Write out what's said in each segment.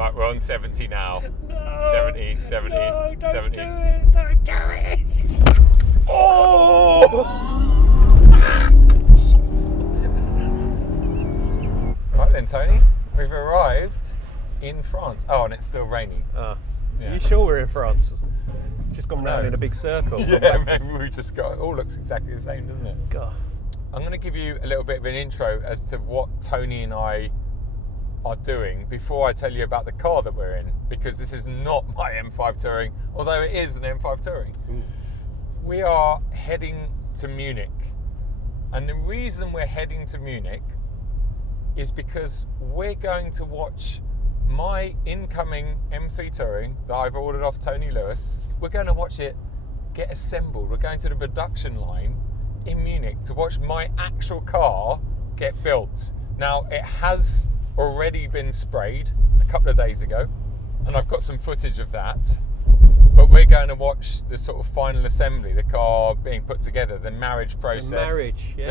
Right, we're on 70 now. No, 70, 70, no, don't 70. do it, don't do it. Oh! Right then, Tony, we've arrived in France. Oh, and it's still raining. Are Yeah. you sure we're in France? Just gone round No. in a big circle. Yeah, maybe we just got. It all looks exactly the same, doesn't it? God. I'm going to give you a little bit of an intro as to what Tony and I are doing before I tell you about the car that we're in, because this is not my M5 Touring, although it is an M5 Touring. Ooh. We are heading to Munich, and the reason we're heading to Munich is because we're going to watch my incoming M3 Touring that I've ordered off Tony Lewis. We're going to watch it get assembled. We're going to the production line in Munich to watch my actual car get built. Now, it has already been sprayed a couple of days ago, and I've got some footage of that, but we're going to watch the sort of final assembly, the car being put together, the marriage process. The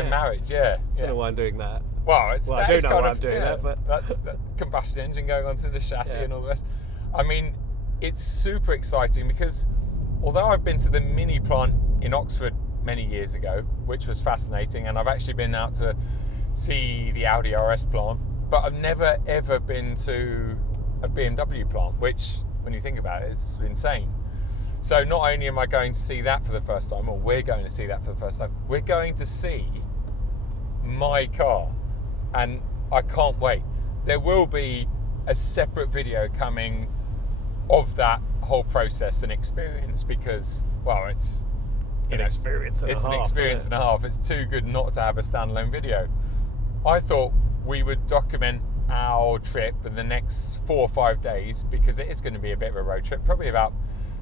marriage, yeah. Yeah. I don't know why I'm doing that. Well, I do know why I'm doing that, but that's the combustion engine going onto the chassis Yeah. and all the rest. I mean, it's super exciting because although I've been to the mini plant in Oxford many years ago, which was fascinating, and I've actually been out to see the Audi RS plant, but I've never ever been to a BMW plant, which, when you think about it, is insane. So not only am I going to see that for the first time, or we're going to see that for the first time, we're going to see my car, and I can't wait. There will be a separate video coming of that whole process and experience because, well, it's an experience and a half. It's an experience and a half. It's too good not to have a standalone video. I thought we would document our trip in the next 4 or 5 days because it is going to be a bit of a road trip, probably about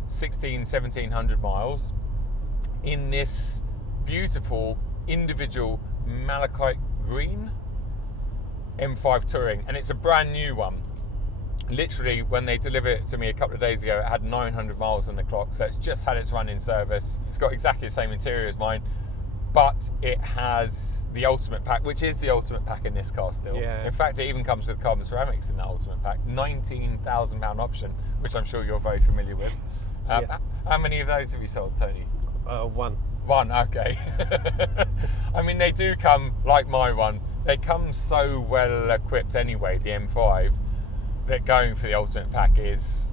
1700 miles in this beautiful individual malachite green M5 Touring, and it's a brand new one. Literally, when they delivered it to me a couple of days ago, it had 900 miles on the clock, so it's just had its run in service. It's got exactly the same interior as mine, but it has the Ultimate Pack, which is the Ultimate Pack in this car still. Yeah. In fact, it even comes with carbon ceramics in that Ultimate Pack. £19,000 option, which I'm sure you're very familiar with. Yeah. How many of those have you sold, Tony? One. One, okay. I mean, they do come, like my one, they come so well equipped anyway, the M5, that going for the Ultimate Pack is,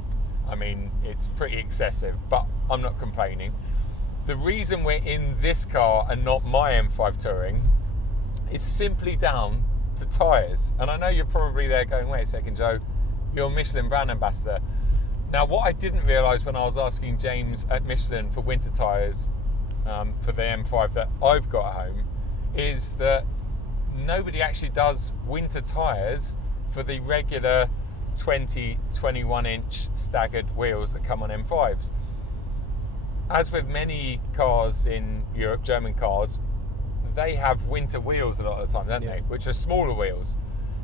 I mean, it's pretty excessive, but I'm not complaining. The reason we're in this car and not my M5 Touring is simply down to tyres. And I know you're probably there going, wait a second, Joe, you're a Michelin brand ambassador. Now, what I didn't realise when I was asking James at Michelin for winter tyres for the M5 that I've got at home is that nobody actually does winter tyres for the regular 21 inch staggered wheels that come on M5s. As with many cars in Europe, German cars, they have winter wheels a lot of the time, don't they? Which are smaller wheels.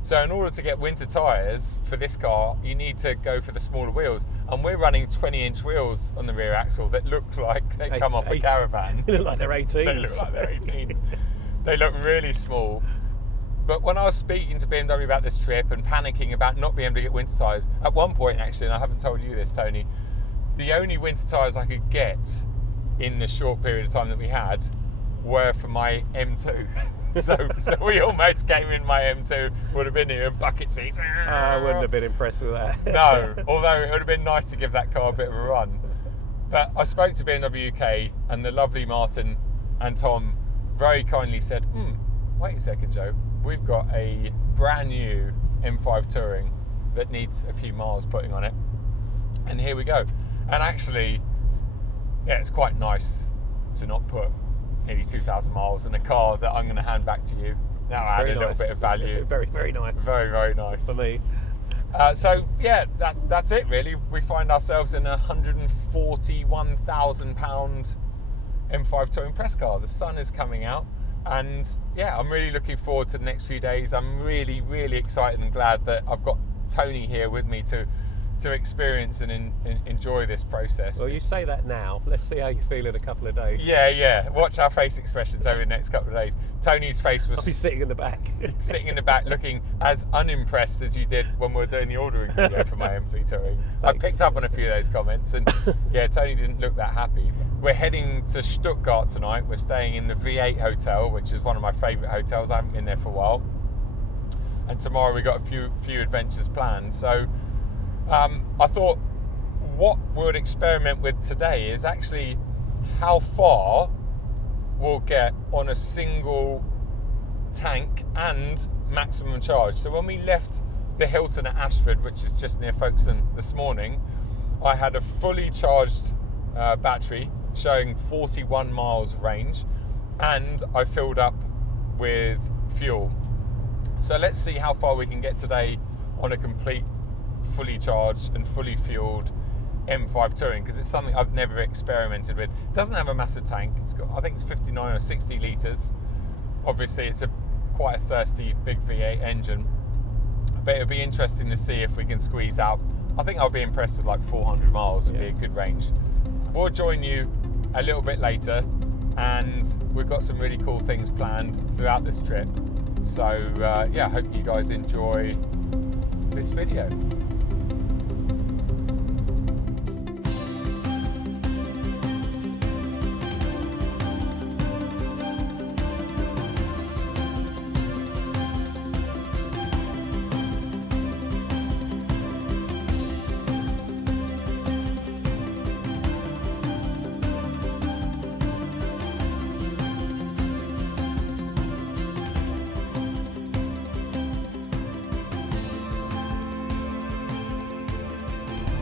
So in order to get winter tyres for this car, you need to go for the smaller wheels. And we're running 20 inch wheels on the rear axle that look like they come off a caravan. They look like they're 18s. They look like they're 18s. They look really small. But when I was speaking to BMW about this trip and panicking about not being able to get winter tyres, at one point actually, and I haven't told you this, Tony, the only winter tyres I could get in the short period of time that we had were for my M2. so we almost came in my M2, would have been here in bucket seats. I wouldn't have been impressed with that. No, although it would have been nice to give that car a bit of a run. But I spoke to BMW UK, and the lovely Martin and Tom very kindly said, wait a second, Joe, we've got a brand new M5 Touring that needs a few miles putting on it. And here we go. And actually, yeah, it's quite nice to not put nearly 2,000 miles in a car that I'm going to hand back to you. Now I add a little bit of value. Very, very nice. Very, very nice. For me. So yeah, that's it really. We find ourselves in a £141,000 M5 Touring press car. The sun is coming out, and yeah, I'm really looking forward to the next few days. I'm really, really excited and glad that I've got Tony here with me to to experience and enjoy this process. Well, you say that now. Let's see how you feel in a couple of days. Yeah. Watch our face expressions over the next couple of days. Tony's face was I'll be sitting in the back. sitting in the back looking as unimpressed as you did when we were doing the ordering video for my M3 Touring. I picked up on a few of those comments, and yeah, Tony didn't look that happy. We're heading to Stuttgart tonight. We're staying in the V8 hotel, which is one of my favourite hotels. I haven't been there for a while. And tomorrow we've got a few adventures planned. So I thought what we'll experiment with today is actually how far we'll get on a single tank and maximum charge. So when we left the Hilton at Ashford, which is just near Folkestone this morning, I had a fully charged battery showing 41 miles of range, and I filled up with fuel. So let's see how far we can get today on a complete fully charged and fully fueled M5 Touring, because it's something I've never experimented with. It doesn't have a massive tank. It's got, I think it's 59 or 60 litres. Obviously it's quite a thirsty big V8 engine, but it'll be interesting to see if we can squeeze out. I think I'll be impressed with like 400 miles. Would be a good range. We'll join you a little bit later, and we've got some really cool things planned throughout this trip. So yeah, I hope you guys enjoy this video.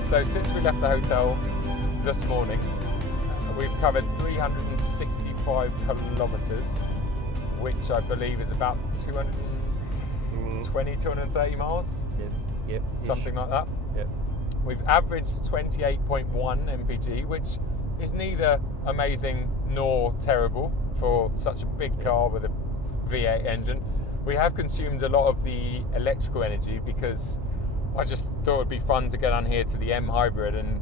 So since we left the hotel this morning, we've covered 365 kilometres, which I believe is about 220, 230 miles. Yep. Something like that. Yep. We've averaged 28.1 mpg, which is neither amazing nor terrible for such a big car with a V8 engine. We have consumed a lot of the electrical energy because I just thought it'd be fun to get on here to the M Hybrid and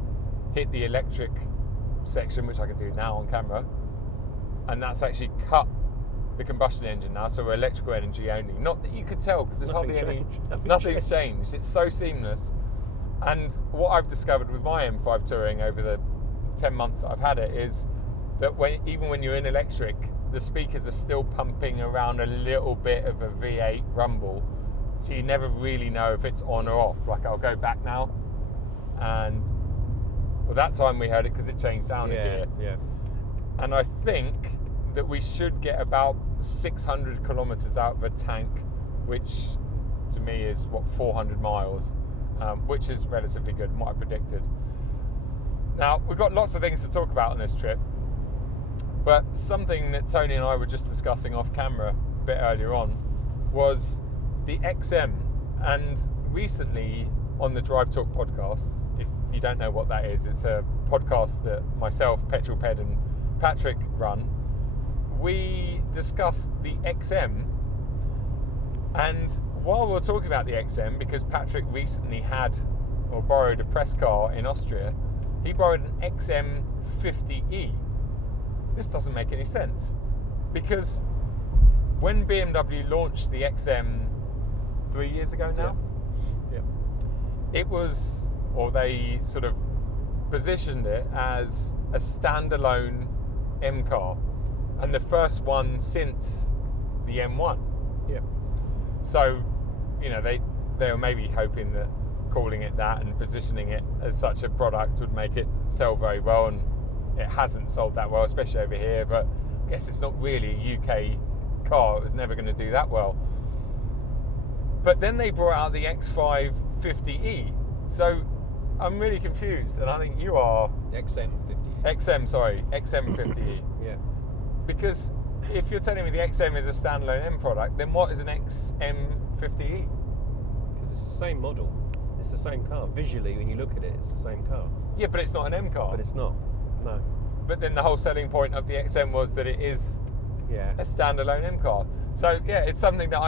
hit the electric section, which I can do now on camera. And that's actually cut the combustion engine now, so we're electrical energy only. Not that you could tell, because there's hardly any, nothing's changed. It's so seamless. And what I've discovered with my M5 Touring over the 10 months that I've had it is that even when you're in electric, the speakers are still pumping around a little bit of a V8 rumble. So you never really know if it's on or off. Like I'll go back now, and well, that time we heard it because it changed down a gear. Yeah. And I think that we should get about 600 kilometres out of a tank, which to me is 400 miles, which is relatively good and what I predicted. Now we've got lots of things to talk about on this trip, but something that Tony and I were just discussing off camera a bit earlier on was the XM. And recently on the Drive Talk podcast, if you don't know what that is, it's a podcast that myself, Petrol Ped, and Patrick run. We discussed the XM, and while we were talking about the XM, because Patrick recently had or borrowed a press car in Austria, he borrowed an XM50E. This doesn't make any sense, because when BMW launched the XM 3 years ago now, it was, or they sort of positioned it as a standalone M car, and the first one since the M1. So, you know, they were maybe hoping that calling it that and positioning it as such a product would make it sell very well, and it hasn't sold that well, especially over here. But I guess it's not really a UK car. It was never going to do that well. But then they brought out the X550E. So I'm really confused, and I think you are. XM50E. Yeah. Because if you're telling me the XM is a standalone M product, then what is an XM50E? Because it's the same model. It's the same car. Visually, when you look at it, it's the same car. Yeah, but it's not an M car. But it's not. No. But then the whole selling point of the XM was that it is a standalone M car. So yeah, it's something that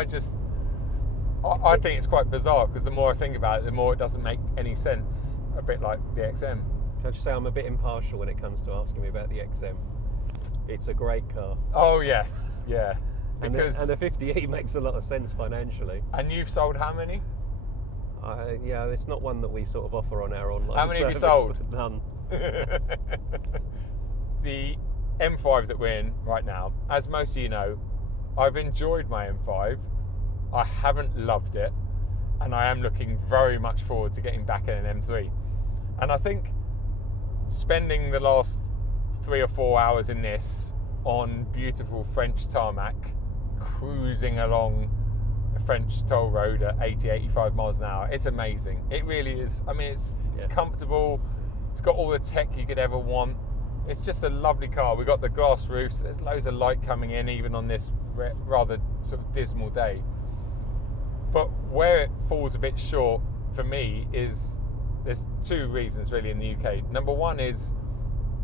I think it's quite bizarre because the more I think about it, the more it doesn't make any sense. A bit like the XM. Can I just say I'm a bit impartial when it comes to asking me about the XM. It's a great car. Oh yes, yeah. And the 50e makes a lot of sense financially. And you've sold how many? Yeah, it's not one that we sort of offer on our online How many service. have you sold? None. The M5 that we're in right now, as most of you know, I've enjoyed my M5. I haven't loved it, and I am looking very much forward to getting back in an M3. And I think spending the last 3 or 4 hours in this on beautiful French tarmac, cruising along a French toll road at 80, 85 miles an hour, it's amazing. It really is. I mean, it's comfortable. It's got all the tech you could ever want. It's just a lovely car. We've got the glass roofs. There's loads of light coming in, even on this rather sort of dismal day. But where it falls a bit short for me is there's 2 reasons really in the UK. Number one is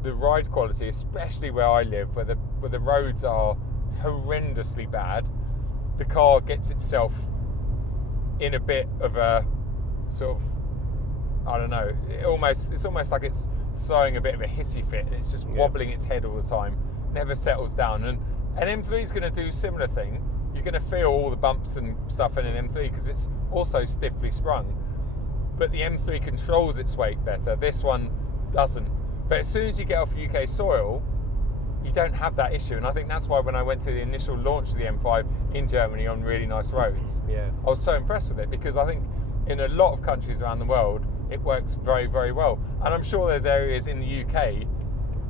the ride quality, especially where I live, where the roads are horrendously bad. The car gets itself in a bit of a sort of, I don't know, it's almost like it's throwing a bit of a hissy fit, and it's just wobbling its head all the time, never settles down. And an M3 is going to do a similar thing. You're going to feel all the bumps and stuff in an M3 because it's also stiffly sprung. But the M3 controls its weight better. This one doesn't. But as soon as you get off UK soil, you don't have that issue. And I think that's why when I went to the initial launch of the M5 in Germany on really nice roads, I was so impressed with it, because I think in a lot of countries around the world, it works very, very well. And I'm sure there's areas in the UK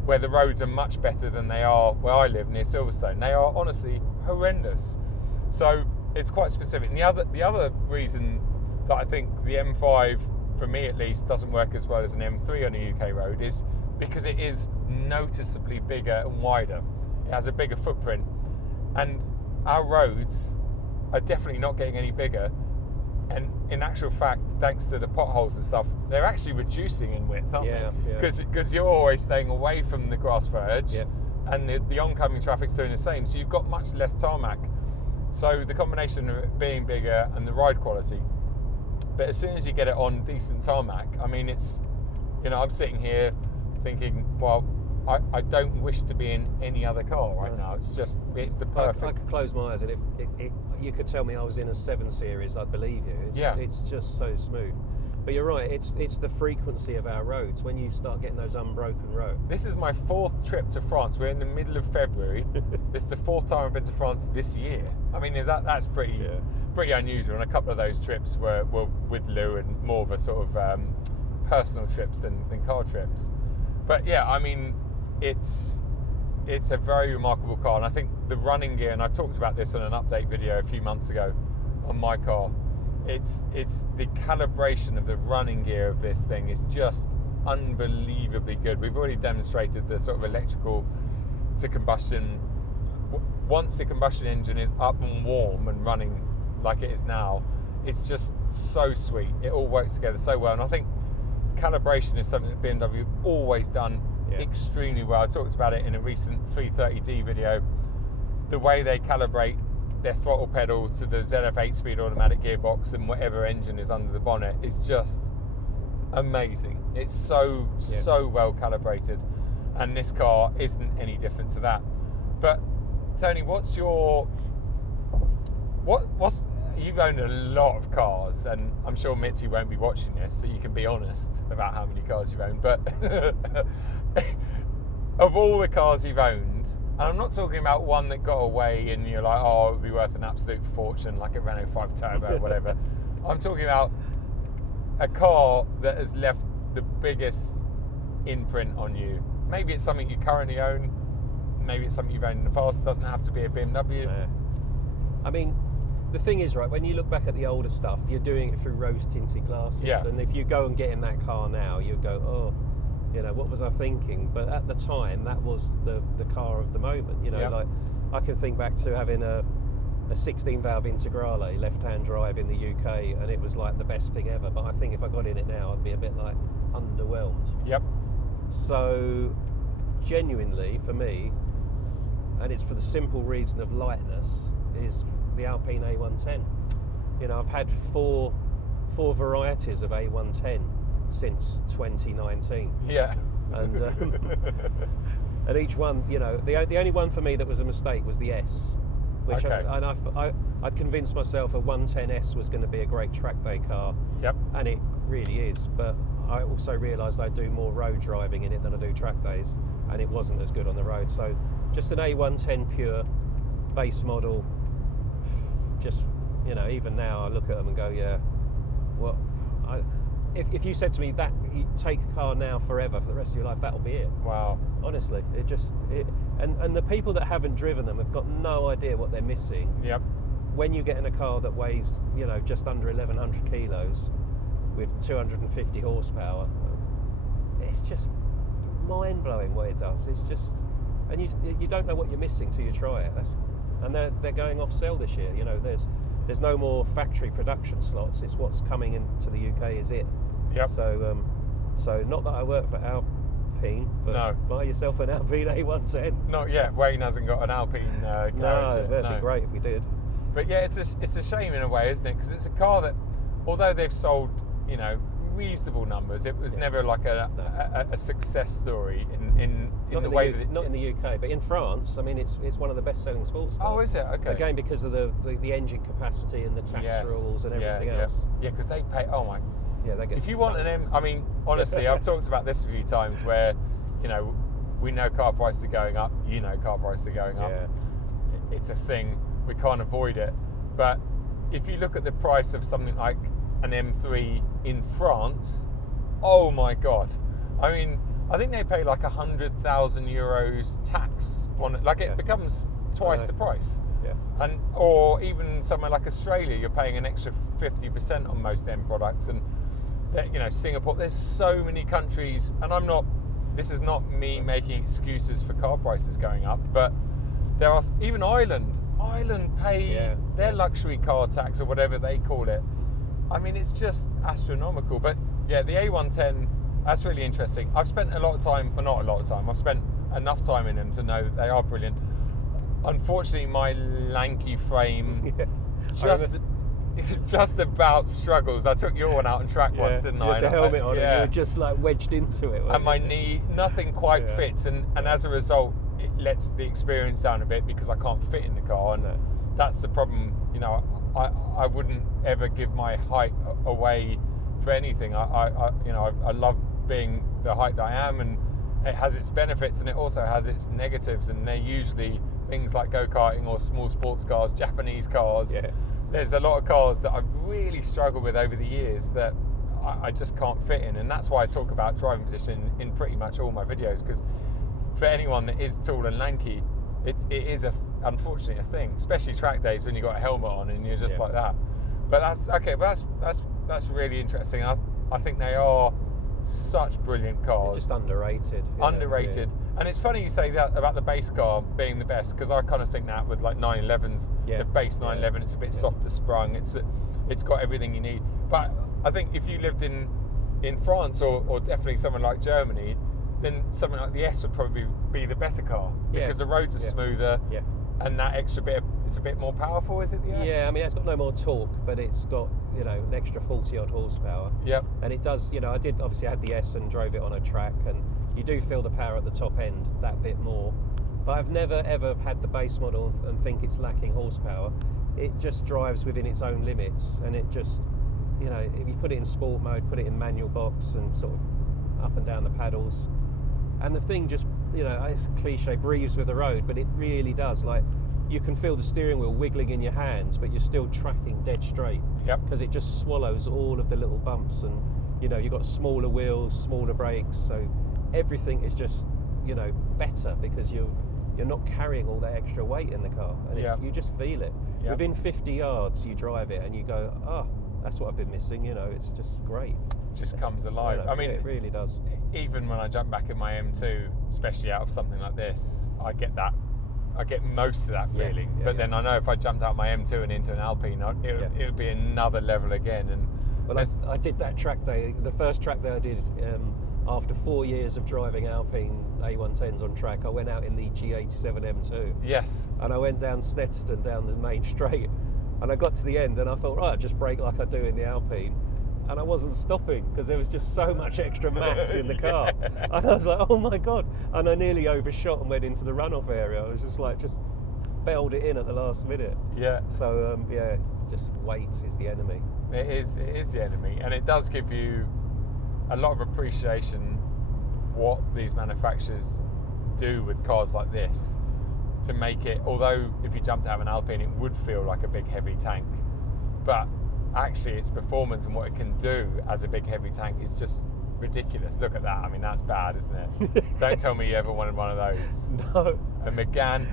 where the roads are much better than they are where I live near Silverstone. They are honestly horrendous. So it's quite specific. And the other reason that I think the M5, for me at least, doesn't work as well as an M3 on a UK road is because it is noticeably bigger and wider. It has a bigger footprint. And our roads are definitely not getting any bigger. And in actual fact, thanks to the potholes and stuff, they're actually reducing in width, aren't they? Because you're always staying away from the grass verge, and the oncoming traffic's doing the same. So you've got much less tarmac. So the combination of it being bigger and the ride quality. But as soon as you get it on decent tarmac, I mean, it's, I'm sitting here thinking, well, I don't wish to be in any other car right now. It's the perfect. I could close my eyes, and if you could tell me I was in a 7 Series, I'd believe you. It's just so smooth. But you're right, it's the frequency of our roads when you start getting those unbroken roads. This is my 4th trip to France. We're in the middle of February. This is the 4th time I've been to France this year. I mean, that's pretty unusual. And a couple of those trips were with Lou, and more of a sort of personal trips than car trips. But yeah, I mean, it's a very remarkable car. And I think the running gear, and I talked about this in an update video a few months ago on my car, it's the calibration of the running gear of this thing is just unbelievably good. We've already demonstrated the sort of electrical to combustion. Once the combustion engine is up and warm and running like it is now, it's just so sweet. It all works together so well. And I think calibration is something that BMW have always done extremely well. I talked about it in a recent 330D video. The way they calibrate their throttle pedal to the ZF 8-speed automatic gearbox and whatever engine is under the bonnet is just amazing. It's so well calibrated, and this car isn't any different to that. But Tony, you've owned a lot of cars, and I'm sure Mitzi won't be watching this, so you can be honest about how many cars you've owned. But of all the cars you've owned, and I'm not talking about one that got away and you're like, oh, it would be worth an absolute fortune, like a Renault 5 Turbo or whatever. I'm talking about a car that has left the biggest imprint on you. Maybe it's something you currently own, maybe it's something you've owned in the past. It doesn't have to be a BMW. Yeah. I mean, the thing is, right, when you look back at the older stuff, you're doing it through rose-tinted glasses. Yeah. And if you go and get in that car now, you go, oh, what was I thinking? But at the time, that was the car of the moment. Like I can think back to having a 16-valve Integrale left-hand drive in the UK, and it was like the best thing ever. But I think if I got in it now, I'd be a bit like underwhelmed. Yep. So genuinely, for me, and it's for the simple reason of lightness, is the Alpine A110. you know, I've had four varieties of A110 since 2019. Yeah. And and each one, you know, the only one for me that was a mistake was the S, which I'd convinced myself a 110S was going to be a great track day car. Yep. And it really is, but I also realised I do more road driving in it than I do track days, and it wasn't as good on the road. So just an A110 pure base model. Just, you know, even now I look at them and go, yeah, well, if you said to me that you take a car now forever for the rest of your life, that'll be it. Wow. Honestly, and the people that haven't driven them have got no idea what they're missing. Yep. When you get in a car that weighs, you know, just under 1,100 kilos with 250 horsepower, it's just mind-blowing what it does. It's just, and you don't know what you're missing till you try it. And they're going off sale this year. You know, there's no more factory production slots. It's what's coming into the UK is it. Yep. So not that I work for Alpine, but no. Buy yourself an Alpine A110. Not yet. Wayne hasn't got an Alpine garage. No, that'd be great if we did. But yeah, it's a shame in a way, isn't it? Because it's a car that, although they've sold, you know, reasonable numbers, it was never like a success story in the way that it... Not in the UK, but in France, I mean, it's one of the best-selling sports cars. Oh, is it? Okay. Again, because of the engine capacity and the tax rules and everything else. Yeah, because they pay... Oh, my... Yeah, they get... If you want I mean, honestly, I've talked about this a few times where, you know, we know car prices are going up, you know car prices are going up. Yeah. It's a thing. We can't avoid it. But if you look at the price of something like an M3 in France, oh my God. I mean, I think they pay like 100,000 euros tax on it. Like it becomes twice the price. Yeah. And or even somewhere like Australia, you're paying an extra 50% on most end products. And you know, Singapore, there's so many countries, and this is not me making excuses for car prices going up, but there are, even Ireland pay their luxury car tax or whatever they call it. I mean, it's just astronomical. But yeah, the A110, that's really interesting. I've spent a lot of time, well, not a lot of time, I've spent enough time in them to know that they are brilliant. Unfortunately, my lanky frame just about struggles. I took your one out on track once, didn't I? With the helmet on, and you were just like wedged into it. And my knee, nothing quite fits, and as a result, it lets the experience down a bit because I can't fit in the car, and that's the problem. You know, I wouldn't ever give my height away for anything. I love being the height that I am, and it has its benefits and it also has its negatives, and they're usually things like go-karting or small sports cars, Japanese cars. Yeah. There's a lot of cars that I've really struggled with over the years that I just can't fit in, and that's why I talk about driving position in pretty much all my videos, because for anyone that is tall and lanky, it is unfortunately a thing, especially track days when you've got a helmet on and you're just like that. But that's okay. But that's really interesting. I think they are such brilliant cars. They're just underrated. Underrated. Yeah. And it's funny you say that about the base car being the best, because I kind of think that with like 911s, the base 911, it's a bit softer sprung. It's got everything you need. But I think if you lived in France or definitely somewhere like Germany, then something like the S would probably be the better car, because the roads are smoother. Yeah. And that extra bit, it's a bit more powerful, is it, the S? Yeah, I mean, it's got no more torque, but it's got, you know, an extra 40-odd horsepower. Yeah. And it does, you know, I had the S and drove it on a track, and you do feel the power at the top end that bit more. But I've never, ever had the base model and think it's lacking horsepower. It just drives within its own limits, and it just, you know, if you put it in sport mode, put it in manual box and sort of up and down the paddles, and the thing just, you know, it's cliche, breathes with the road, but it really does. Like, you can feel the steering wheel wiggling in your hands, but you're still tracking dead straight. Yep. Because it just swallows all of the little bumps, and, you know, you've got smaller wheels, smaller brakes, so everything is just, you know, better because you're not carrying all that extra weight in the car, and you just feel it. Yep. Within 50 yards, you drive it, and you go, oh, that's what I've been missing. You know, it's just great. Just comes alive. I mean, it really does. Even when I jump back in my M2, especially out of something like this, I get most of that feeling. But then I know if I jumped out my M2 and into an Alpine, it would be another level again. And well, I did that track day. The first track day I did after 4 years of driving Alpine A110s on track, I went out in the G87 M2. Yes. And I went down Snetterton, down the main straight, And I got to the end and I thought, right, just brake like I do in the Alpine. And I wasn't stopping because there was just so much extra mass in the car. And I was like, oh my God. And I nearly overshot and went into the runoff area. I was just like, just bailed it in at the last minute. Yeah. So, just weight is the enemy. It is the enemy. And it does give you a lot of appreciation what these manufacturers do with cars like this to make it, although if you jumped out of an Alpine, it would feel like a big heavy tank. But actually its performance and what it can do as a big heavy tank is just ridiculous. Look at that. I mean, that's bad, isn't it? Don't tell me you ever wanted one of those. No. A Megane.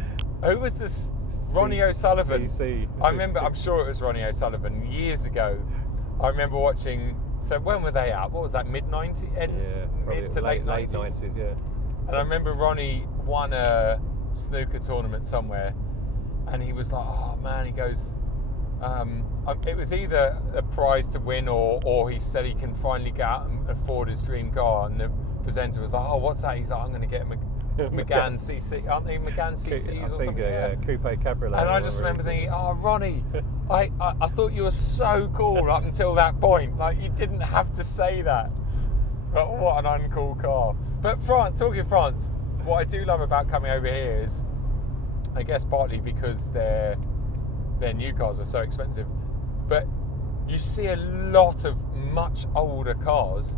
Who was this? Ronnie O'Sullivan. CC. I remember, I'm sure it was Ronnie O'Sullivan years ago. I remember watching, so when were they out? What was that, mid-90s? Yeah, mid to late 90s? Late 90s, yeah. And I remember Ronnie won a snooker tournament somewhere and he was like, oh man, he goes, it was either a prize to win or he said he can finally get out and afford his dream car. And the presenter was like, oh, what's that? He's like, I'm going to get a Megane CC. Aren't they Megane CCs or something? Yeah, coupe cabriolet. And I just remember thinking, oh, Ronnie, I thought you were so cool up until that point. Like, you didn't have to say that. But what an uncool car. But France, talking of France, what I do love about coming over here is, I guess partly because their new cars are so expensive, but you see a lot of much older cars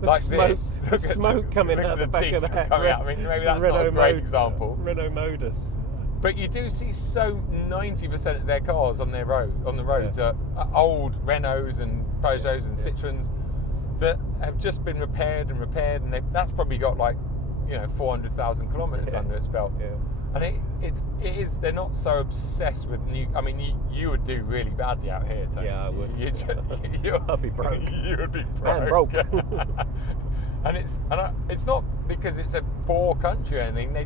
like smoke, this. The smoke coming out the back of that. Coming out. I mean, maybe that's not a great example. Renault Modus. But you do see 90% of their cars on the roads are old Renaults and Peugeots and Citroens that have just been repaired, and that's probably got 400,000 kilometres under its belt. Yeah. And it is. They're not so obsessed with new. I mean, you would do really badly out here, Tony. Yeah, I would. I'd be broke. You would be broke. I'm broke. and it's not because it's a poor country or anything. They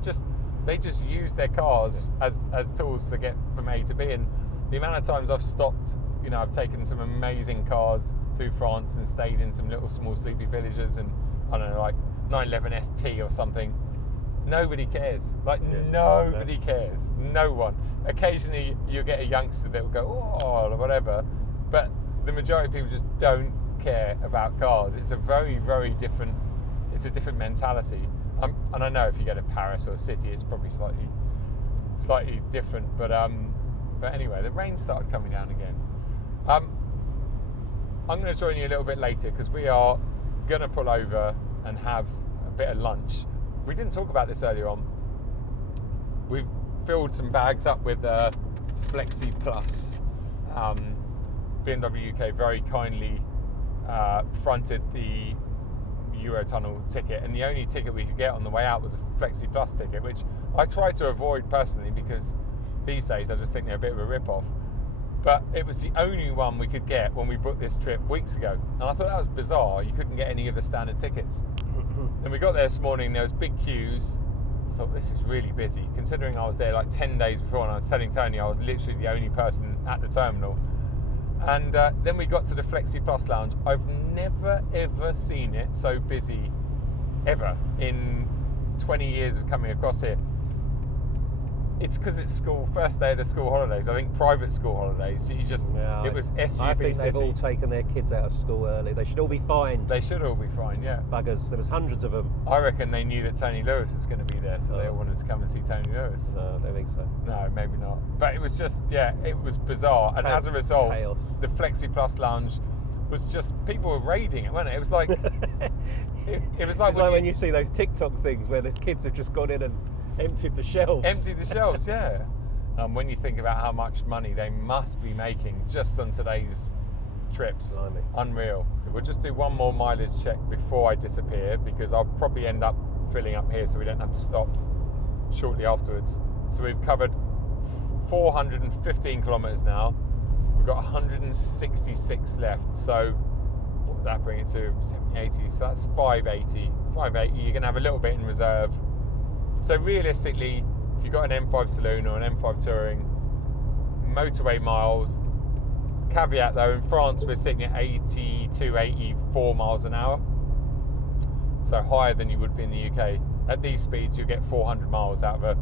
just use their cars as tools to get from A to B. And the amount of times I've stopped, I've taken some amazing cars through France and stayed in some little small sleepy villages, and I don't know, like 911 ST or something. Nobody cares. Nobody cares. No one. Occasionally you get a youngster that will go, oh, or whatever, but the majority of people just don't care about cars. It's a very, very different. It's a different mentality. And I know if you go to Paris or a city, it's probably slightly different. But anyway, the rain started coming down again. I'm going to join you a little bit later because we are going to pull over and have a bit of lunch. We didn't talk about this earlier on. We've filled some bags up with Flexi Plus. BMW UK very kindly fronted the Eurotunnel ticket, and the only ticket we could get on the way out was a Flexi Plus ticket, which I try to avoid personally because these days I just think they're a bit of a rip-off. But it was the only one we could get when we booked this trip weeks ago, and I thought that was bizarre. You couldn't get any of the standard tickets. Then we got there this morning, there was big queues. I thought, this is really busy, considering I was there like 10 days before, and I was telling Tony I was literally the only person at the terminal. And then we got to the Flexi Plus lounge. I've never ever seen it so busy ever in 20 years of coming across here. It's because it's first day of the school holidays. I think private school holidays. So it was SUV I think City. they've all taken their kids out of school early. They should all be fined. They should all be fine, yeah. Buggers. There was hundreds of them. I reckon they knew that Tony Lewis was going to be there, so they all wanted to come and see Tony Lewis. No, I don't think so. No, maybe not. But it was just, it was bizarre. And as a result, chaos. The Flexi Plus lounge was just, people were raiding it, wasn't it? It was like, it was like when you see those TikTok things where those kids have just gone in and emptied the shelves. Yeah. When you think about how much money they must be making just on today's trips. Blimey. Unreal. We'll just do one more mileage check before I disappear, because I'll probably end up filling up here so we don't have to stop shortly afterwards. So we've covered 415 kilometres now. We've got 166 left. So what would that bring it to? 70, 80. So that's 580. 580. You're going to have a little bit in reserve. So realistically, if you've got an M5 Saloon or an M5 Touring, motorway miles, caveat though, in France we're sitting at 82, 84 miles an hour. So higher than you would be in the UK. At these speeds you'll get 400 miles out of a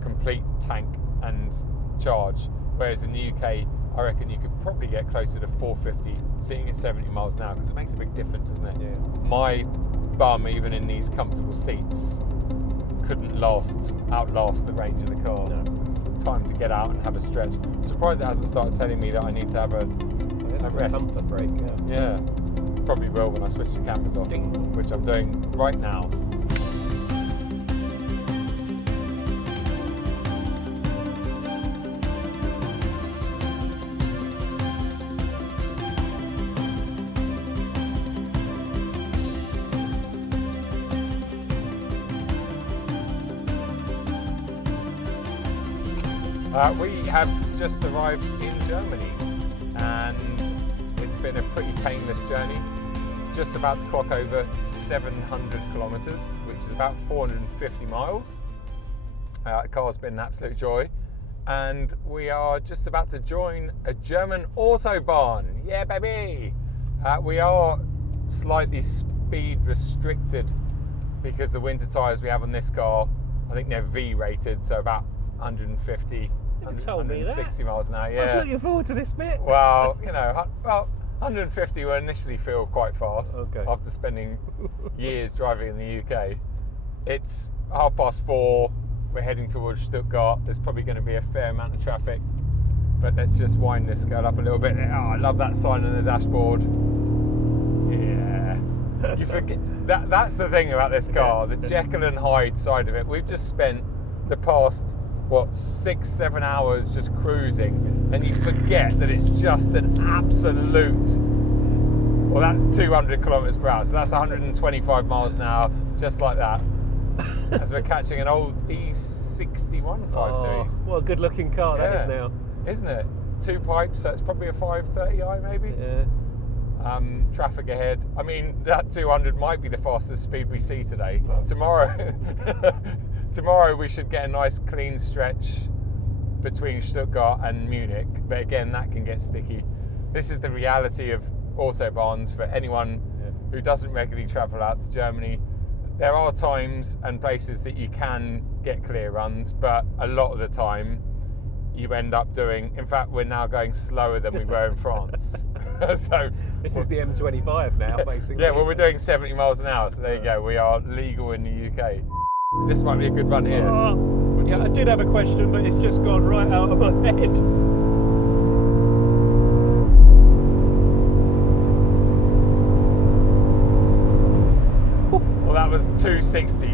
complete tank and charge. Whereas in the UK, I reckon you could probably get closer to 450 sitting at 70 miles an hour, because it makes a big difference, doesn't it? Yeah. My bum, even in these comfortable seats, couldn't outlast the range of the car. No. It's time to get out and have a stretch. I'm surprised it hasn't started telling me that I need to have a rest. Comfort break, Yeah, probably will when I switch the cameras off, Ding. which I'm doing right now. We have just arrived in Germany, and it's been a pretty painless journey. Just about to clock over 700 kilometres, which is about 450 miles. The car's been an absolute joy, and we are just about to join a German Autobahn. Yeah, baby! We are slightly speed restricted because the winter tyres we have on this car, I think they're V rated, so about 150. 160 miles an hour, yeah. I was looking forward to this bit. Well, 150 will initially feel quite fast after spending years driving in the UK. It's 4:30. We're heading towards Stuttgart. There's probably going to be a fair amount of traffic, but let's just wind this girl up a little bit. Oh, I love that sign on the dashboard. Yeah. You forget that's the thing about this car, the Jekyll and Hyde side of it. We've just spent the past 6-7 hours just cruising, and you forget that it's just an absolute, well, that's 200 kilometers per hour, so that's 125 miles an hour, just like that, as we're catching an old E61 Series. What a good looking car that is now, isn't it? 2 pipes, so it's probably a 530i maybe. Yeah. Traffic ahead. I mean, that 200 might be the fastest speed we see today. Tomorrow we should get a nice clean stretch between Stuttgart and Munich, but again, that can get sticky. This is the reality of Autobahns for anyone who doesn't regularly travel out to Germany. There are times and places that you can get clear runs, but a lot of the time you end up doing, in fact, we're now going slower than we were in France. So this is the M25 now, basically. Yeah, well, we're doing 70 miles an hour, so there you go. We are legal in the UK. This might be a good run here. I did have a question, but it's just gone right out of my head. Well, that was 260.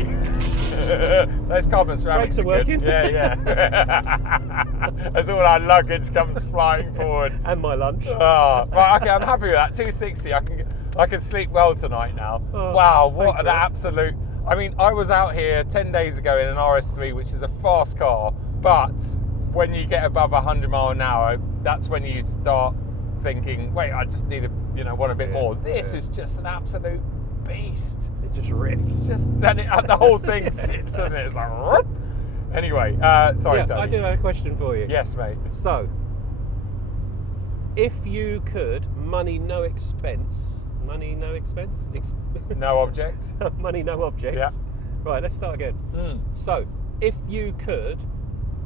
Those carbon ceramics are working. Good. Yeah. As all our luggage comes flying forward. And my lunch. Right, okay, I'm happy with that. 260. I can sleep well tonight now. Wow, what an absolute. I mean, I was out here 10 days ago in an RS3, which is a fast car, but when you get above 100 miles an hour, that's when you start thinking, wait, I just need want a bit more. This is just an absolute beast. It just rips. It's just, the whole thing sits, doesn't it? It's like, whoop. Anyway, sorry, Tony. I do have a question for you. Yes, mate. So, if you could, money no expense, no object. Money no object. Yeah. Right, let's start again. So, if you could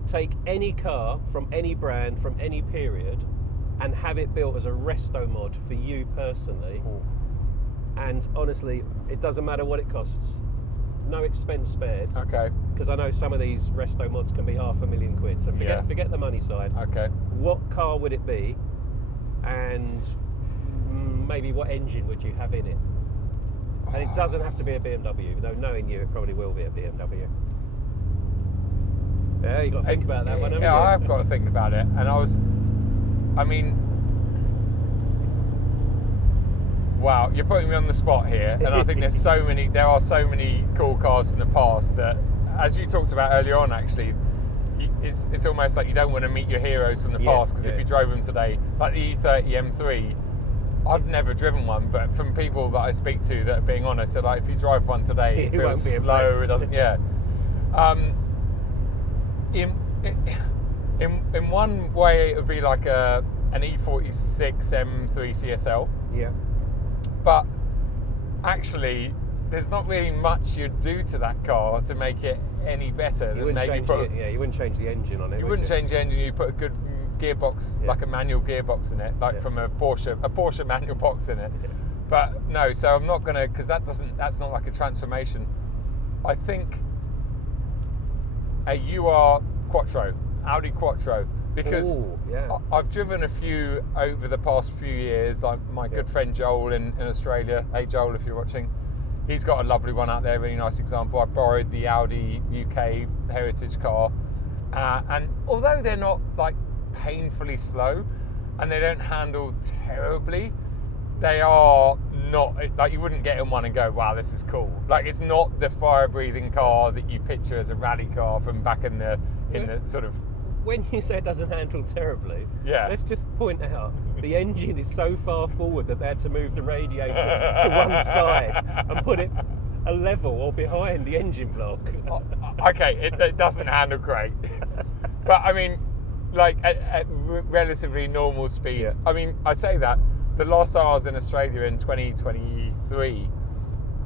take any car from any brand, from any period, and have it built as a resto mod for you personally, and honestly, it doesn't matter what it costs, no expense spared. Okay. Because I know some of these resto mods can be £500,000 quid, so forget the money side. Okay. What car would it be, and maybe what engine would you have in it? And it doesn't have to be a BMW, though knowing you, it probably will be a BMW. Yeah, you've got to think about that one, haven't you? Yeah, I've got to think about it. And wow, you're putting me on the spot here. And I think there are so many cool cars from the past that, as you talked about earlier on, actually, it's almost like you don't want to meet your heroes from the past, because if you drove them today, like the E30 M3, I've never driven one, but from people that I speak to that are being honest, they're like, if you drive one today, it feels slow. It doesn't. Yeah. In one way, it would be like an E46 M3 CSL. Yeah. But actually, there's not really much you'd do to that car to make it any better. You wouldn't change the engine on it. You wouldn't change the engine. You put a good gearbox, like a manual gearbox in it, like from a Porsche manual box in it. But no, so I'm not gonna, because that's not like a transformation. I think a Audi Quattro, because I've driven a few over the past few years, like my good friend Joel in Australia. Hey Joel, if you're watching, he's got a lovely one out there, really nice example. I borrowed the Audi UK heritage car, and although they're not like painfully slow and they don't handle terribly, they are not, like, you wouldn't get in one and go, wow, this is cool. Like, it's not the fire-breathing car that you picture as a rally car from back in the sort of... When you say it doesn't handle terribly, let's just point out the engine is so far forward that they had to move the radiator to one side and put it a level or behind the engine block. Okay, it doesn't handle great. But, I mean, like, at relatively normal speeds. I mean, I say that. The last time I was in Australia in 2023,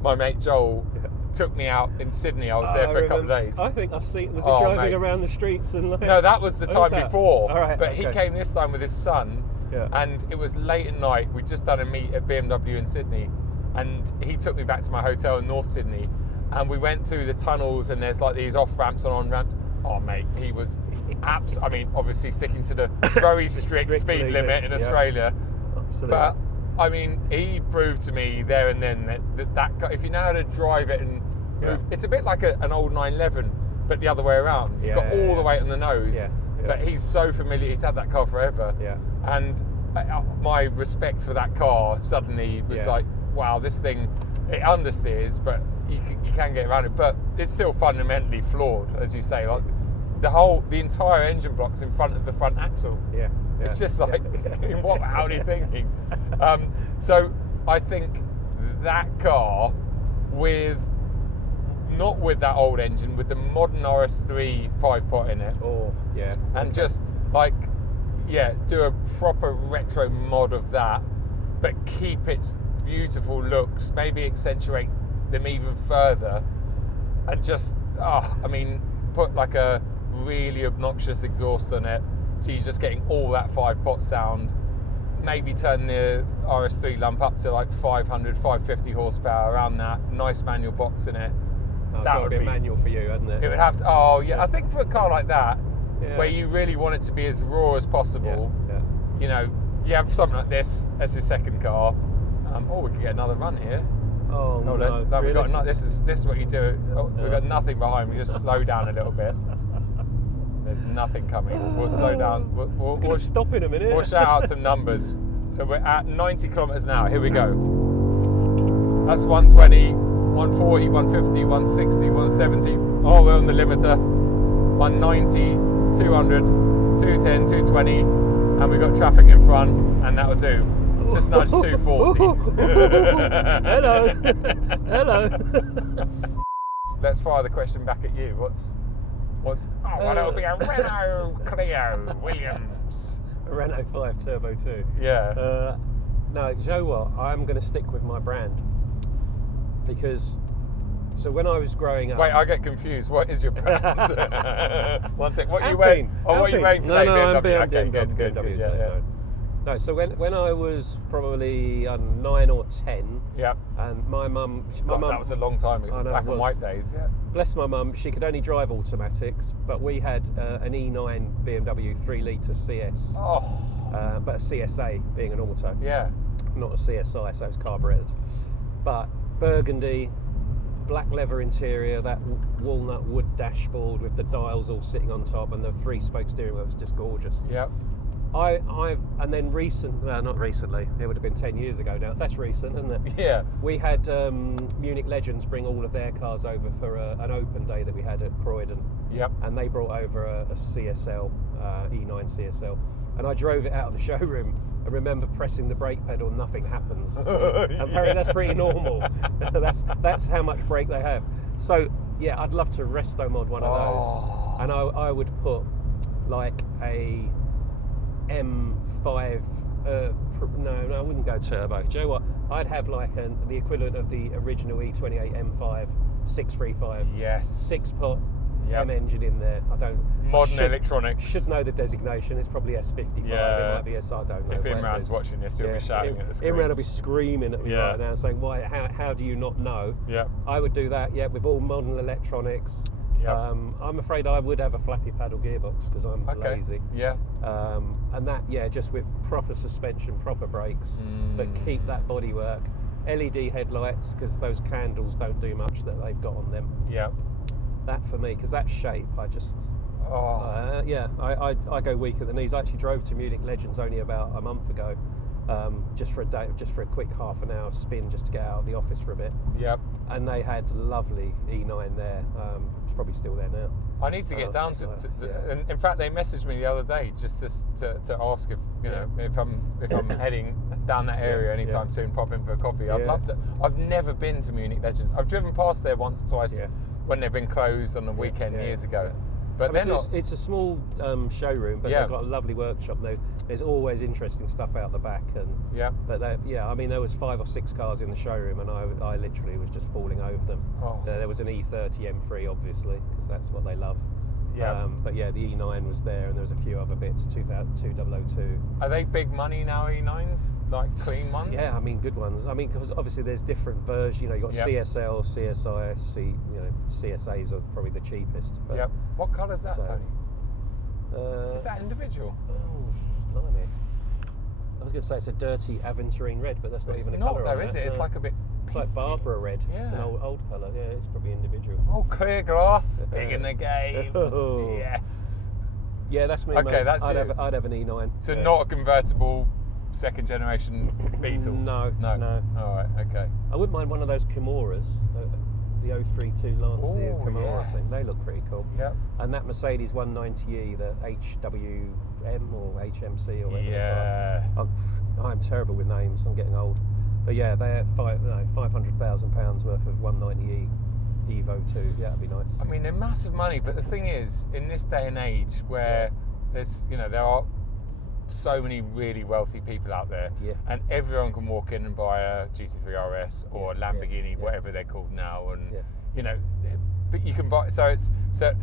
my mate Joel took me out in Sydney. I was there for a couple of days. I think I've seen, was he driving around the streets? And like, no, that was the time before. All right, but he came this time with his son, and it was late at night. We'd just done a meet at BMW in Sydney, and he took me back to my hotel in North Sydney, and we went through the tunnels, and there's like these off-ramps and on-ramps. Oh, mate, he was I mean, obviously sticking to the very strict speed limit in Australia. Absolutely. But I mean, he proved to me there and then that if you know how to drive it and move, it's a bit like an old 911, but the other way around. You've got all the weight on the nose, but he's so familiar. He's had that car forever, and my respect for that car suddenly was like, wow, this thing, it understeers, but you can get around it, but it's still fundamentally flawed, as you say. Like the entire engine block's in front of the front axle. It's just like, what Audi thinking? So I think that car, not with that old engine, with the modern RS3 5-pot in it. And just like, do a proper retro mod of that, but keep its beautiful looks, maybe accentuate them even further, and just, I mean, put like a really obnoxious exhaust on it, so you're just getting all that 5-pot sound. Maybe turn the RS3 lump up to like 500, 550 horsepower, around that. Nice manual box in it. That would be a manual for you, hadn't it? It would have to. I think for a car like that, where you really want it to be as raw as possible, you know, you have something like this as your second car. We could get another run here. We've got this is what you do. We've got nothing behind. We just slow down a little bit. There's nothing coming. We'll slow down. We'll stop in a minute. We'll shout out some numbers. So we're at 90 kilometers an hour. Here we go. That's 120, 140, 150, 160, 170. Oh, we're on the limiter. 190, 200, 210, 220, and we've got traffic in front, and that'll do. Just nudge 240. Hello. Hello. Let's fire the question back at you. Well, it'll be a Renault Clio Williams. A Renault 5 Turbo 2. Yeah. No, you know what? I'm going to stick with my brand. Because, so when I was growing up... Wait, I get confused. What is your brand? One sec. What are you wearing? What are you wearing today? No, BMW. I'm BMW today. No, so when I was probably 9 or 10, and my mum... that was a long time ago, black and white days, Bless my mum, she could only drive automatics, but we had an E9 BMW 3-litre CS, but a CSA being an auto, not a CSI, so it's carburetted. But burgundy, black leather interior, that walnut wood dashboard with the dials all sitting on top, and the 3-spoke steering wheel was just gorgeous. And then not recently, it would have been 10 years ago now. That's recent, isn't it? Yeah. We had Munich Legends bring all of their cars over for an open day that we had at Croydon. And they brought over a CSL, E9 CSL. And I drove it out of the showroom and remember pressing the brake pedal, nothing happens. Apparently that's pretty normal. that's how much brake they have. So, yeah, I'd love to resto mod one of those. And I would put like a M5, no, I wouldn't go turbo. Do you know what? I'd have like the equivalent of the original E28 M5 635. Yes. 6-pot. M engine in there. Modern electronics. Should know the designation. It's probably S55. Yeah. It might be S. I don't know. If Imran's watching this, he'll be shouting at the screen. Imran will be screaming at me right now, saying, "Why? How do you not know?" Yeah. I would do that. Yeah, with all modern electronics. Yeah. I'm afraid I would have a flappy paddle gearbox because I'm lazy. Yeah. And that, just with proper suspension, proper brakes, but keep that bodywork. LED headlights, because those candles don't do much that they've got on them. Yeah. That for me, because that shape, I just... I go weak at the knees. I actually drove to Munich Legends only about a month ago, just for a day, just for a quick half an hour spin, just to get out of the office for a bit. Yep. And they had lovely E9 there. It's probably still there now. I need to get down to and in fact, they messaged me the other day just to ask if if I'm heading down that area anytime soon, pop in for a coffee. I'd love to. I've never been to Munich Legends. I've driven past there once or twice when they've been closed on the weekend years ago. But it's a small showroom, but they've got a lovely workshop. There's always interesting stuff out the back, and But I mean, there was 5 or 6 cars in the showroom, and I literally was just falling over them. There was an E30 M3, obviously, because that's what they love. Yeah. But the E9 was there, and there was a few other bits. 2002. Are they big money now? E9s, like clean ones? Yeah, I mean good ones. I mean, because obviously there's different versions. You've got CSL, CSI, CSAs are probably the cheapest. But What colour is that, Tony? Is that individual? Oh, blimey. I was going to say it's a dirty aventurine red, but that's not even a colour. It's not though, is it? It's like a bit... It's like Barbara red. Yeah. It's an old colour. Yeah, it's probably individual. Oh, clear glass. Big in the game. Yes. Yeah, that's me, okay, mate. I'd have an E9. So not a convertible second generation Beetle? No. All right, okay. I wouldn't mind one of those Kimuras, the 032 Lancia Kimura thing. They look pretty cool. Yep. And that Mercedes 190e, the HWM or HMC or whatever. I'm terrible with names. I'm getting old. But yeah, they're £500,000 worth of 190e Evo 2. Yeah, that'd be nice. I mean, they're massive money, but the thing is, in this day and age where there's, there are so many really wealthy people out there, and everyone can walk in and buy a GT3 RS or a Lamborghini, whatever they're called now, and but you can buy. So it's so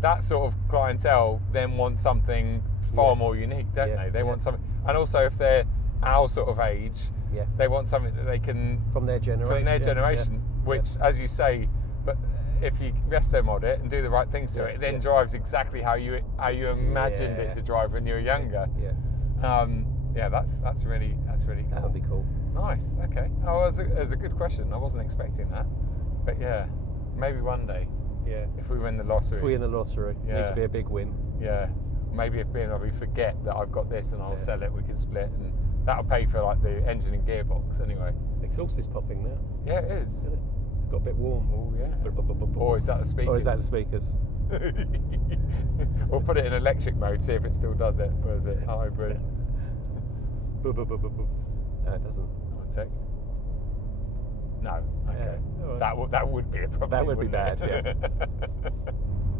that sort of clientele then wants something far more unique, don't they? They want something, and also if they're our sort of age, they want something that they can from their generation, which, as you say, but if you resto mod it and do the right things to it, it then drives exactly how you imagined it to drive when you were younger. That's really cool. That would be cool. Nice. Okay. Oh, it was a good question. I wasn't expecting that, but maybe one day. Yeah. If we win the lottery. If we win the lottery, it needs to be a big win. Yeah. Maybe if BMW forget that I've got this and I'll sell it, we can split, and that'll pay for like the engine and gearbox anyway. Exhaust is popping now. Yeah, it is. Isn't it? It's got a bit warm. Oh yeah. Or is that the speakers? Or put it in electric mode, see if it still does it. Or is it hybrid? No, it doesn't. One sec. No. Okay. Yeah, That would be a problem. That would be bad. Yeah.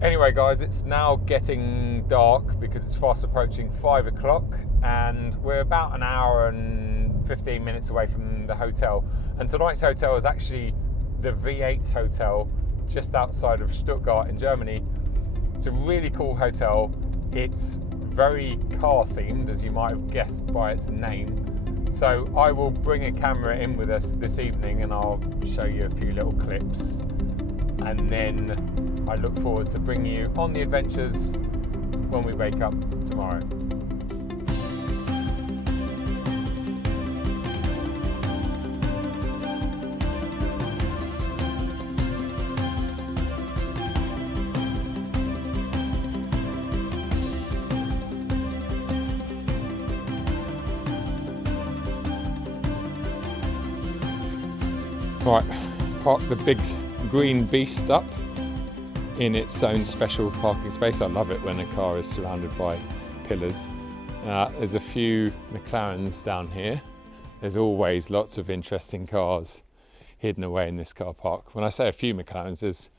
Anyway, guys, it's now getting dark because it's fast approaching 5 o'clock, and we're about an hour and 15 minutes away from the hotel. And tonight's hotel is actually the V8 Hotel just outside of Stuttgart in Germany. It's a really cool hotel. It's very car themed, as you might have guessed by its name. So I will bring a camera in with us this evening and I'll show you a few little clips. And then I look forward to bringing you on the adventures when we wake up tomorrow. Right, park the big green beast up in its own special parking space. I love it when a car is surrounded by pillars. There's a few McLarens down here. There's always lots of interesting cars hidden away in this car park. When I say a few McLarens, there's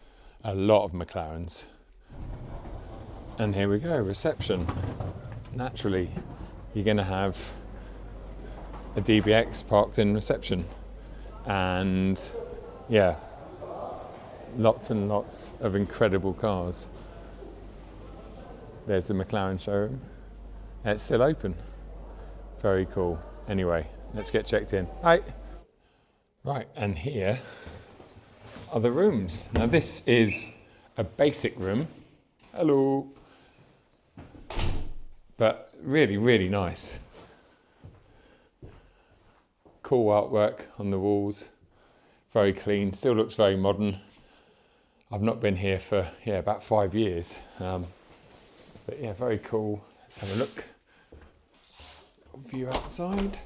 a lot of McLarens. And here we go, reception. Naturally, you're going to have a DBX parked in reception. And yeah, lots and lots of incredible cars. there's the McLaren showroom. And it's still open. Very cool. Anyway, let's get checked in. Hi. Right, and here are the rooms. Now this is a basic room. Hello. But really, really nice. Cool artwork on the walls. Very clean, still looks very modern. I've not been here for, about 5 years. But yeah, very cool. Let's have a look. View outside.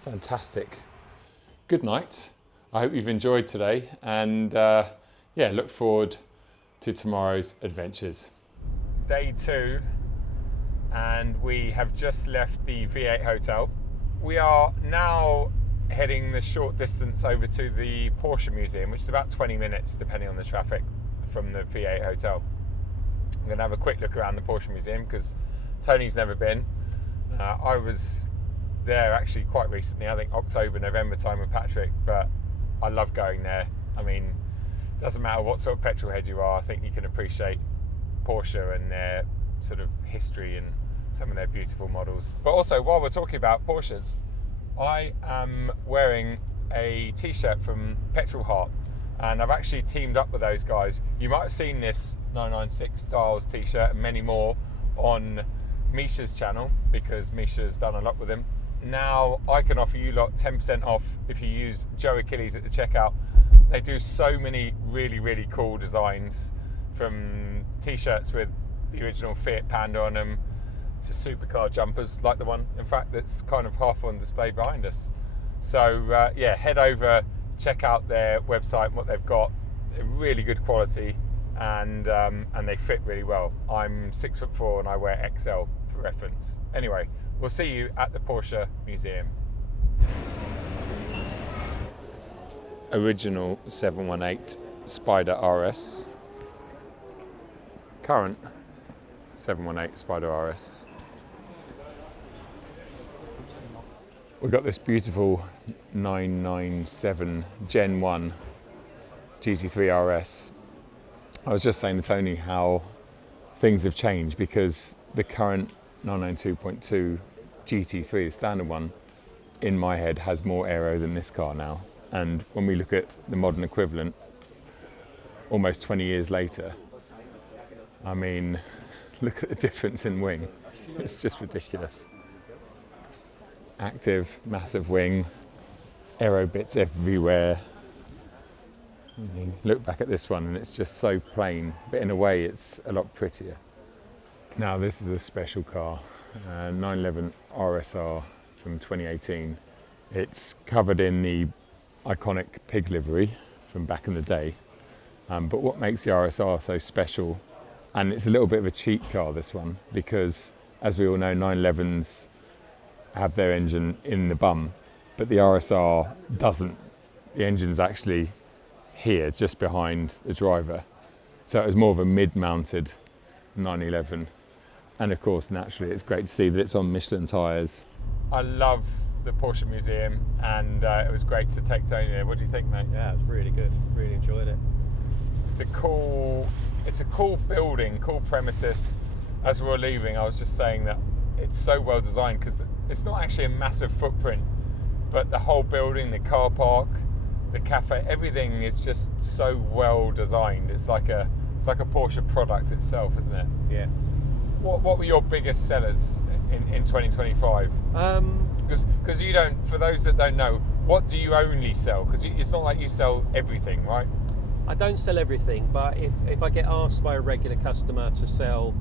Fantastic. Good night. I hope you've enjoyed today, and look forward to tomorrow's adventures. Day 2, and we have just left the V8 hotel. We are now heading the short distance over to the Porsche Museum, which is about 20 minutes depending on the traffic from the V8 hotel. I'm going to have a quick look around the Porsche Museum because Tony's never been. I was there actually quite recently, I think October, November time with Patrick, but I love going there. I mean, it doesn't matter what sort of petrol head you are, I think you can appreciate Porsche and their sort of history and some of their beautiful models. But also, while we're talking about Porsches, I am wearing a t-shirt from Petrol Heart, and I've actually teamed up with those guys. You might have seen this 996 Styles t-shirt and many more on Misha's channel because Misha's done a lot with him. Now I can offer you lot 10% off if you use Joe Achilles at the checkout. They do so many really, really cool designs, from t-shirts with the original Fiat Panda on them to supercar jumpers like the one, in fact, that's kind of half on display behind us. So head over, check out their website and what they've got. They're really good quality, and they fit really well. I'm 6'4" and I wear XL for reference. Anyway, we'll see you at the Porsche Museum. Original 718 Spider RS. Current 718 Spider RS. We've got this beautiful 997 Gen 1 GT3 RS. I was just saying to Tony how things have changed, because the current 992.2 GT3, the standard one, in my head has more aero than this car now. And when we look at the modern equivalent, almost 20 years later, I mean, look at the difference in wing. It's just ridiculous. Active, massive wing, aero bits everywhere. I mean, look back at this one and it's just so plain, but in a way it's a lot prettier. Now this is a special car, 911 RSR from 2018. It's covered in the iconic pig livery from back in the day, but what makes the RSR so special, and it's a little bit of a cheat car, this one, because as we all know, 911s have their engine in the bum, but the RSR doesn't. The engine's actually here, just behind the driver. So it was more of a mid-mounted 911. And of course, naturally, it's great to see that it's on Michelin tyres. I love the Porsche Museum, and it was great to take Tony there. What do you think, mate? Yeah, it was really good. Really enjoyed it. It's a cool building, cool premises. As we were leaving, I was just saying that it's so well designed, because it's not actually a massive footprint, but the whole building, the car park, the cafe, everything is just so well designed. It's like a Porsche product itself, isn't it? Yeah. What were your biggest sellers in 2025? Because you don't, for those that don't know, what do you only sell? Because it's not like you sell everything, right? I don't sell everything, but if I get asked by a regular customer to sell,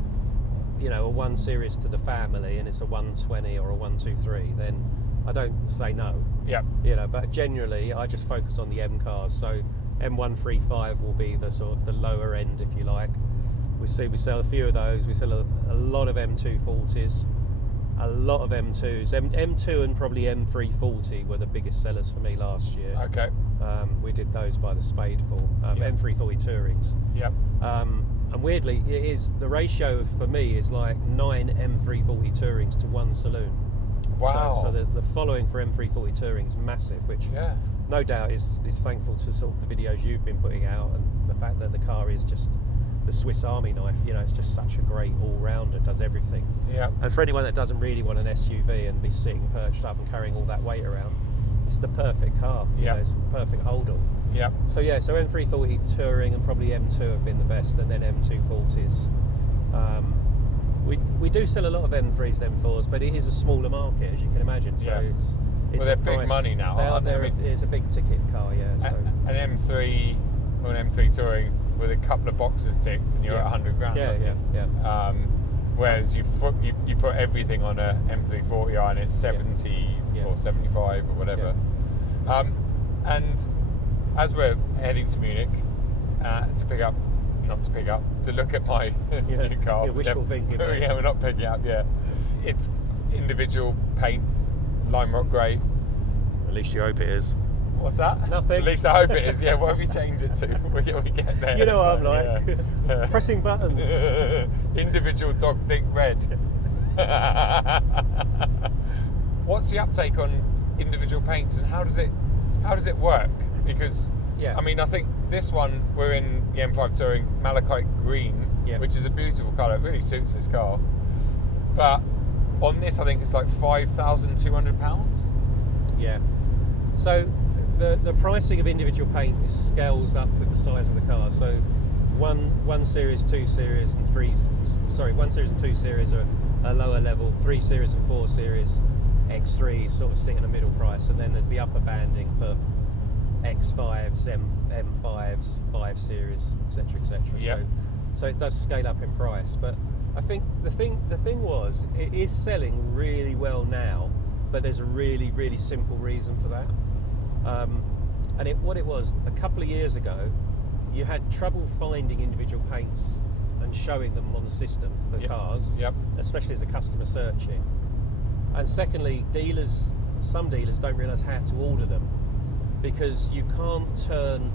a 1 Series to the family, and it's a 120 or a 123, then I don't say no. Yeah. But generally I just focus on the M cars. So M135 will be the sort of the lower end, if you like. We sell a few of those. We sell a lot of M240s, a lot of M2s. M2 and probably M340 were the biggest sellers for me last year. Okay. We did those by the spadeful. M340 Tourings. Yep. And weirdly, the ratio for me is like 9 M340 Tourings to 1 saloon. Wow. So the following for M340 Touring is massive, which no doubt is thankful to sort of the videos you've been putting out and the fact that the car is just the Swiss Army knife. You know, it's just such a great all-rounder, does everything. Yeah. And for anyone that doesn't really want an SUV and be sitting perched up and carrying all that weight around, it's the perfect car. You know, it's the perfect hold-on. Yeah. So so M340 Touring and probably M2 have been the best, and then M240s. We do sell a lot of M3s and M4s, but it is a smaller market, as you can imagine. So it's they're big money now, aren't they? It's a big ticket car, So an M3 or an M3 Touring with a couple of boxes ticked, and you're at 100 grand. Yeah. Whereas you put everything on a M340i and it's 70 or 75 or whatever. And as we're heading to Munich to look at my new car. You're wishful thinking. Yeah, we're not picking it up yet. It's individual paint, lime rock grey. At least you hope it is. What's that? Nothing. At least I hope it is. Yeah, what have we changed it to? We get there. You know what I'm like. Pressing buttons. Individual dog dick red. What's the uptake on individual paints, and how does it work? Because I mean, I think this one we're in the M5 Touring malachite green, which is a beautiful colour. It really suits this car. But on this, I think it's like £5,200. Yeah. So the pricing of individual paint scales up with the size of the car. So one series, 2 series, and 3. Sorry, 1 series and 2 series are a lower level. 3 series and 4 series, X3s sort of sit in a middle price, and then there's the upper banding for X5s, M5s, 5 series, etc., etc. Yep. So it does scale up in price, but I think the thing was it is selling really well now, but there's a really, really simple reason for that. What it was a couple of years ago, you had trouble finding individual paints and showing them on the system for cars, especially as a customer searching. And secondly, some dealers don't realise how to order them, because you can't turn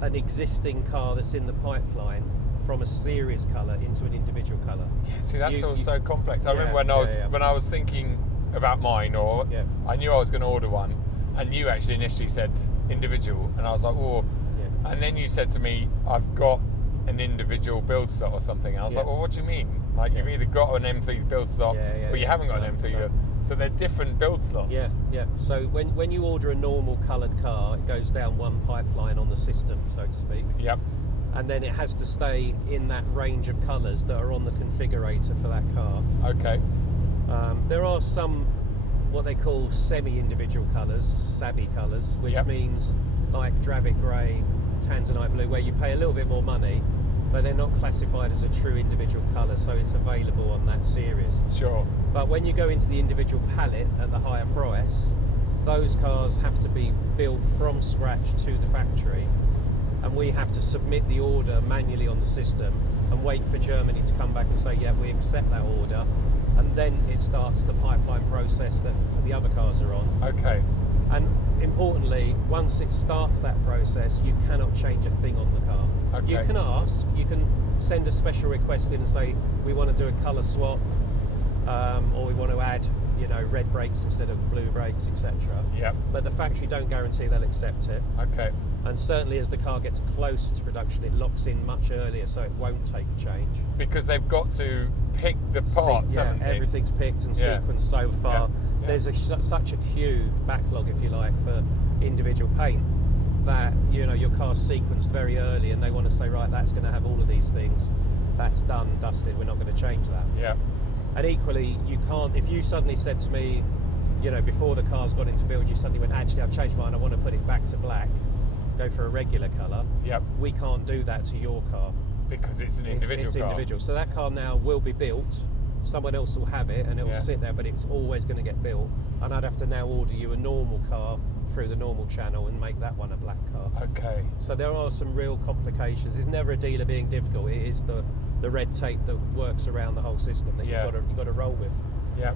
an existing car that's in the pipeline from a series colour into an individual colour. Yeah, see, that's all so complex. I remember when I was thinking about mine, or I knew I was going to order one, and you actually initially said individual, and I was like, oh. Yeah. And then you said to me, I've got an individual build slot or something. And I was like, well, what do you mean? Like, you've either got an M3 build slot, or you haven't got an M3 build. So they're different build slots. Yeah. So when you order a normal coloured car, it goes down one pipeline on the system, so to speak. Yep. And then it has to stay in that range of colours that are on the configurator for that car. Okay. There are some what they call semi-individual colours, SABI colours, which means like Dravit Grey, Tanzanite Blue, where you pay a little bit more money, but they're not classified as a true individual colour, so it's available on that series. Sure. But when you go into the individual palette at the higher price, those cars have to be built from scratch to the factory, and we have to submit the order manually on the system and wait for Germany to come back and say, yeah, we accept that order, and then it starts the pipeline process that the other cars are on. Okay. And importantly, once it starts that process, you cannot change a thing on the car. Okay. You can ask, you can send a special request in and say, we want to do a colour swap, or we want to add, red brakes instead of blue brakes, etc. Yep. But the factory don't guarantee they'll accept it. Okay. And certainly as the car gets closer to production, it locks in much earlier, so it won't take a change. Because they've got to pick the parts, haven't they? Everything's picked and sequenced so far. Yeah. There's such a queue backlog, if you like, for individual paint that your car's sequenced very early, and they want to say, right, that's going to have all of these things. That's done, dusted. We're not going to change that. Yeah. And equally, you can't. If you suddenly said to me, before the car's got into build, you suddenly went, actually, I've changed mine. I want to put it back to black. Go for a regular colour. Yep. We can't do that to your car because it's an individual car. Individual. So that car now will be built. Someone else will have it, and it will sit there, but it's always going to get built. And I'd have to now order you a normal car through the normal channel and make that one a black car. Okay. So there are some real complications. It's never a dealer being difficult. It is the red tape that works around the whole system that you've got to roll with. Yeah.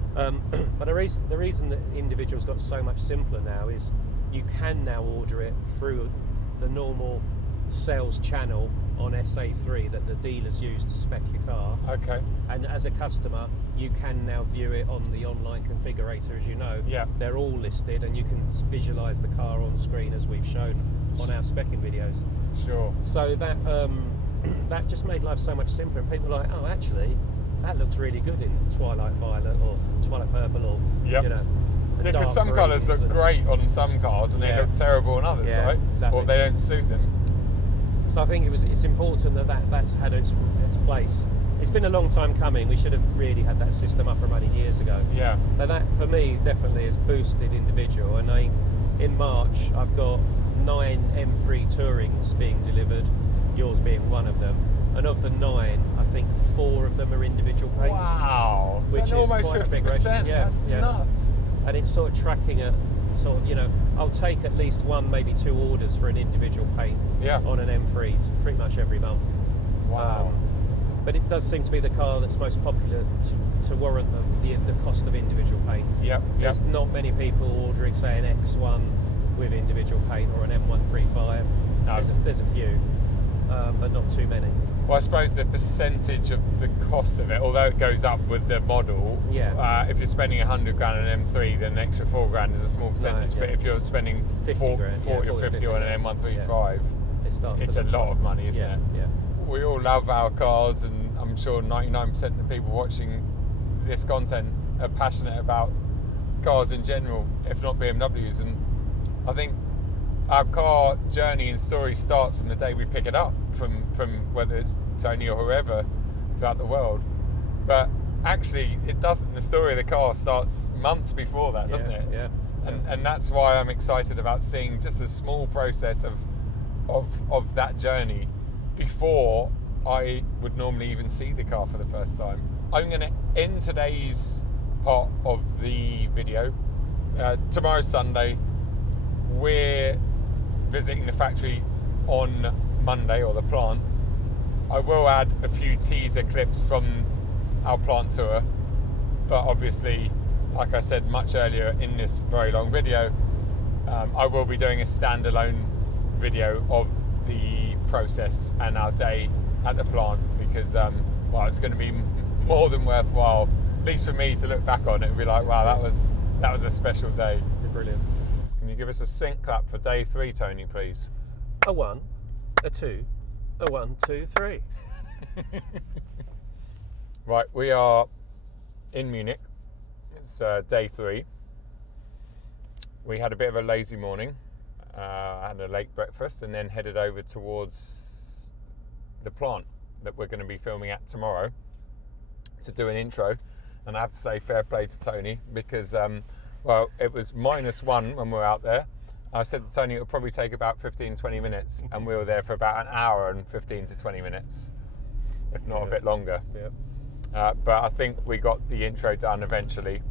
But the reason that individuals got so much simpler now is you can now order it through the normal sales channel on SA3 that the dealers use to spec your car. Okay. And as a customer, you can now view it on the online configurator, as you know. Yeah. They're all listed, and you can visualise the car on screen as we've shown on our specking videos. Sure. So that that just made life so much simpler. And people are like, oh, actually, that looks really good in Twilight Violet or Twilight Purple or, Yep. you know. Because dark some colours greens look and- great on some cars and they Yeah. look terrible on others, Yeah, right? exactly. Or they don't suit them. So I think it's important that's had its place. It's been a long time coming. We should have really had that system up and running years ago. Yeah. But that, for me, definitely has boosted Individual. And in March, I've got 9 M3 Tourings being delivered, yours being one of them. And of the 9, I think 4 of them are individual paint. Wow. Which So is almost quite a big 50%. ratio. Yeah, That's yeah. nuts. And it's sort of tracking at sort of, I'll take at least 1, maybe 2 orders for an individual paint Yeah. on an M3 pretty much every month. Wow. But it does seem to be the car that's most popular to warrant the cost of individual paint. Yep. Yep. There's not many people ordering, say, an X1 with individual paint or an M135. No. There's a few, but not too many. Well, I suppose the percentage of the cost of it, although it goes up with the model, Yeah. if you're spending 100 grand on an M3, then an extra 4 grand is a small percentage. yeah. But if you're spending 50 grand, 40 or 50 on an M135, It starts it's to a look lot like- of money, isn't yeah, it? Yeah. We all love our cars, and I'm sure 99% of the people watching this content are passionate about cars in general, if not BMWs. And I think our car journey and story starts from the day we pick it up, from whether it's Tony or whoever throughout the world. But actually, it doesn't. The story of the car starts months before that, doesn't it? Yeah. And that's why I'm excited about seeing just a small process of that journey before I would normally even see the car for the first time. I'm going to end today's part of the video. Tomorrow's Sunday. We're visiting the factory on Monday, or the plant. I will add a few teaser clips from our plant tour, but obviously, like I said much earlier in this very long video, I will be doing a standalone video of the process and our day at the plant, because it's going to be more than worthwhile, at least for me, to look back on it and be like, wow, that was a special day. Brilliant. Can you give us a sync clap for day 3, Tony, please? A 1, a 2, a 1, 2, 3. Right, we are in Munich. It's day 3. We had a bit of a lazy morning. I had a late breakfast and then headed over towards the plant that we're going to be filming at tomorrow to do an intro. And I have to say, fair play to Tony, because it was -1 when we were out there. I said to Tony it would probably take about 15-20 minutes, and we were there for about an hour and 15 to 20 minutes, if not a bit longer. Yeah. But I think we got the intro done eventually.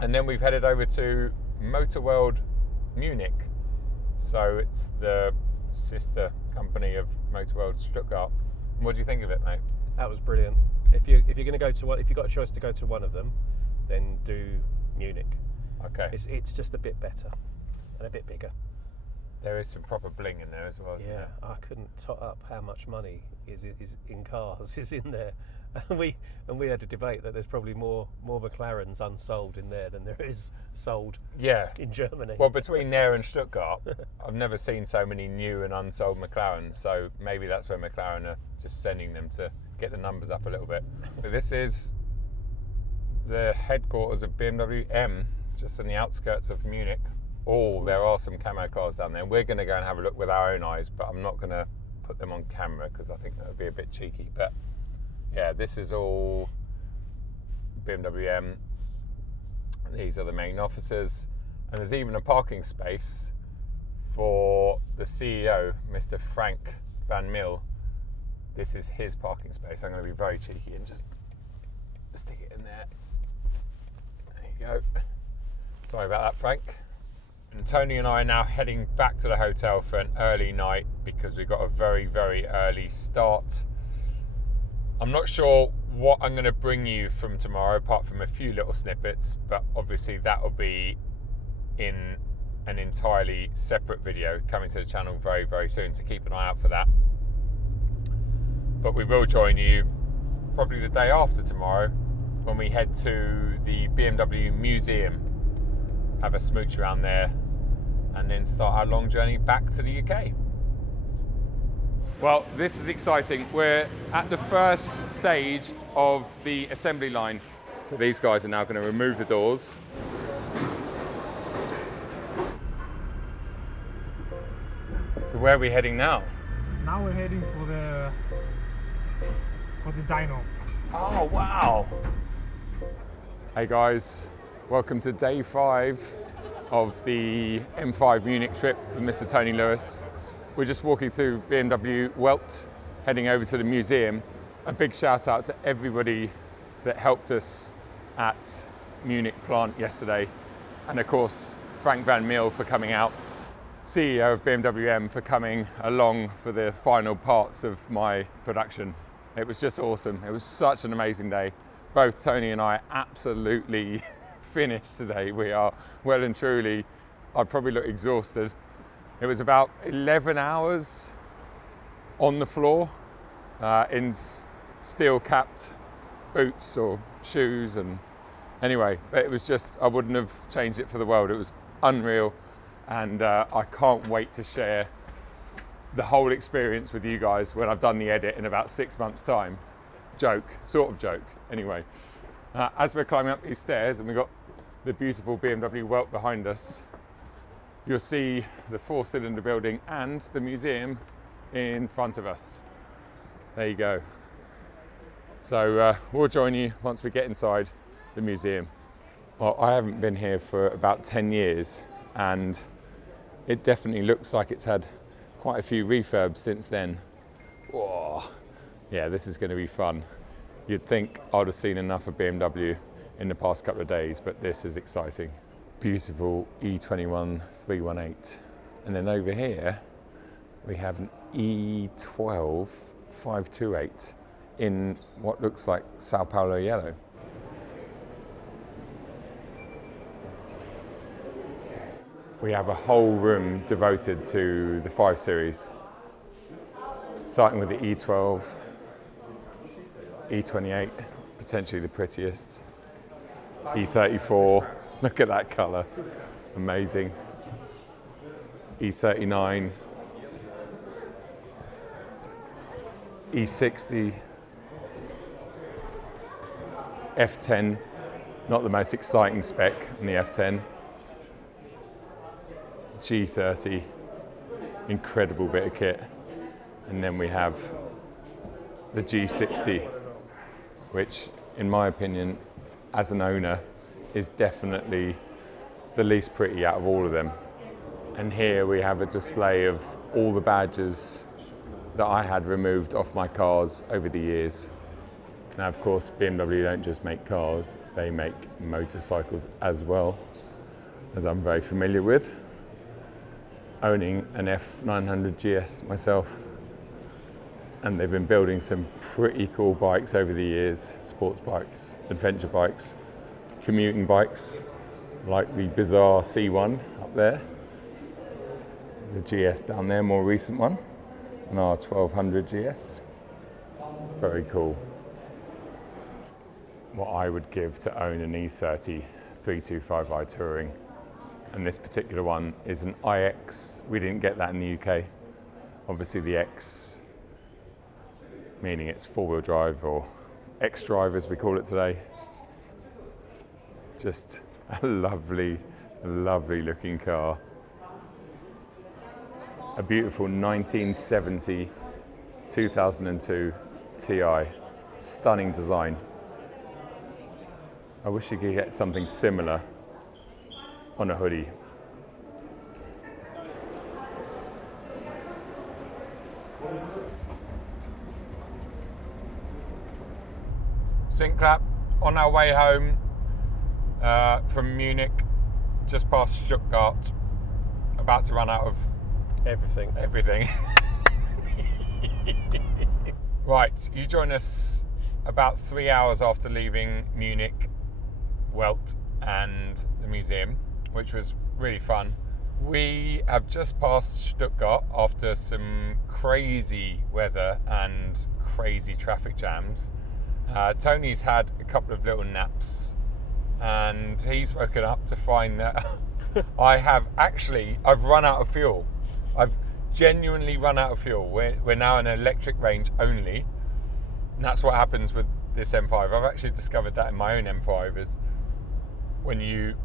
And then we've headed over to Motor World Munich. So it's the sister company of Motor World Stuttgart. What do you think of it, mate? That was brilliant. If you're going to go to one, if you've got a choice to go to one of them, then do Munich. Okay. It's just a bit better and a bit bigger. There is some proper bling in there as well, isn't there? I couldn't tot up how much money is in cars is in there. And we had a debate that there's probably more McLarens unsold in there than there is sold in Germany. Well, between there and Stuttgart, I've never seen so many new and unsold McLarens, so maybe that's where McLaren are just sending them to get the numbers up a little bit. But this is the headquarters of BMW M, just on the outskirts of Munich. Oh, there are some camo cars down there. We're going to go and have a look with our own eyes, but I'm not going to put them on camera because I think that would be a bit cheeky. But yeah, this is all BMW M. These are the main officers, and there's even a parking space for the CEO, Mr. Frank Van Mil. This is his parking space. I'm going to be very cheeky and just stick it in there. There you go. Sorry about that, Frank. And Tony and I are now heading back to the hotel for an early night because we've got a very, very early start. I'm not sure what I'm going to bring you from tomorrow, apart from a few little snippets, but obviously that will be in an entirely separate video coming to the channel very, very soon, so keep an eye out for that. But we will join you probably the day after tomorrow when we head to the BMW Museum, have a smooch around there, and then start our long journey back to the UK. Well, this is exciting. We're at the first stage of the assembly line. So these guys are now going to remove the doors. So where are we heading now? Now we're heading for the dyno. Oh, wow. Hey guys, welcome to day 5 of the M5 Munich trip with Mr. Tony Lewis. We're just walking through BMW Welt, heading over to the museum. A big shout out to everybody that helped us at Munich plant yesterday. And of course, Frank Van Meel for coming out, CEO of BMW M for coming along for the final parts of my production. It was just awesome. It was such an amazing day. Both Tony and I absolutely finished today. We are well and truly, I probably look exhausted. It was about 11 hours on the floor in steel-capped boots or shoes, and anyway, but it was just, I wouldn't have changed it for the world. It was unreal, and I can't wait to share the whole experience with you guys when I've done the edit in about 6 months' time. Joke, sort of joke, anyway. As we're climbing up these stairs, and we've got the beautiful BMW Welt behind us, you'll see the 4-cylinder building and the museum in front of us. There you go. So we'll join you once we get inside the museum. Well, I haven't been here for about 10 years, and it definitely looks like it's had quite a few refurbs since then. Whoa. Yeah, this is going to be fun. You'd think I'd have seen enough of BMW in the past couple of days, but this is exciting. Beautiful E21 318. And then over here, we have an E12 528 in what looks like Sao Paulo yellow. We have a whole room devoted to the 5 Series, starting with the E12, E28, potentially the prettiest, E34, look at that colour, amazing, E39, E60, F10, not the most exciting spec in the F10, G30, incredible bit of kit, and then we have the G60, which in my opinion as an owner is definitely the least pretty out of all of them. And here we have a display of all the badges that I had removed off my cars over the years. Now of course BMW don't just make cars, they make motorcycles as well, as I'm very familiar with, owning an F900 GS myself. And they've been building some pretty cool bikes over the years, sports bikes, adventure bikes, commuting bikes, like the bizarre C1 up there. There's a GS down there, more recent one, an R1200 GS. Very cool. What I would give to own an E30 325i Touring. And this particular one is an iX. We didn't get that in the UK. Obviously the X, meaning it's 4-wheel drive, or X-Drive as we call it today. Just a lovely, lovely looking car. A beautiful 1970, 2002 Ti. Stunning design. I wish you could get something similar on a hoodie. Sync clap on our way home from Munich, just past Stuttgart, about to run out of Everything. Right, you join us about 3 hours after leaving Munich, Welt and the museum, which was really fun. We have just passed Stuttgart after some crazy weather and crazy traffic jams. Tony's had a couple of little naps, and he's woken up to find that I've run out of fuel. I've genuinely run out of fuel. We're now in an electric range only, and that's what happens with this M5. I've actually discovered that in my own M5 is when you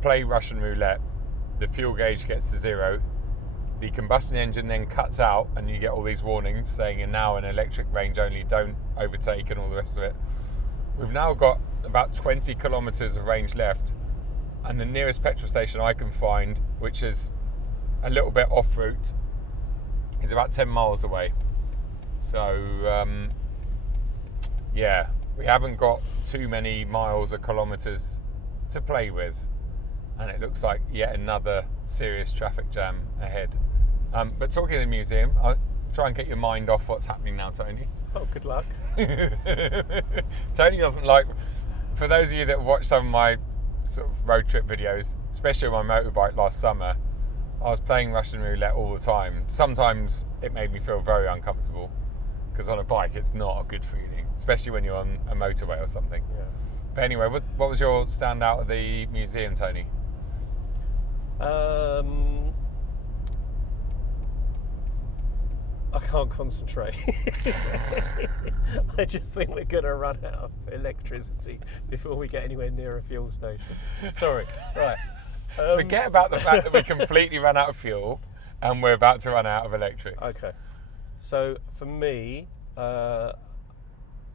play Russian roulette, the fuel gauge gets to 0, the combustion engine then cuts out, and you get all these warnings saying you're now in electric range only, don't overtake and all the rest of it. We've now got about 20 kilometers of range left, and the nearest petrol station I can find, which is a little bit off route, is about 10 miles away. So yeah, we haven't got too many miles or kilometers to play with, and it looks like yet another serious traffic jam ahead. But talking of the museum, I'll try and get your mind off what's happening now, Tony. Oh, good luck. Tony doesn't like, for those of you that watch some of my sort of road trip videos, especially on my motorbike last summer, I was playing Russian roulette all the time. Sometimes it made me feel very uncomfortable, because on a bike it's not a good feeling, especially when you're on a motorway or something. Yeah. But anyway, what was your standout of the museum, Tony? I can't concentrate. I just think we're going to run out of electricity before we get anywhere near a fuel station. Sorry. Right. Forget about the fact that we completely ran out of fuel and we're about to run out of electric. Okay. So for me, I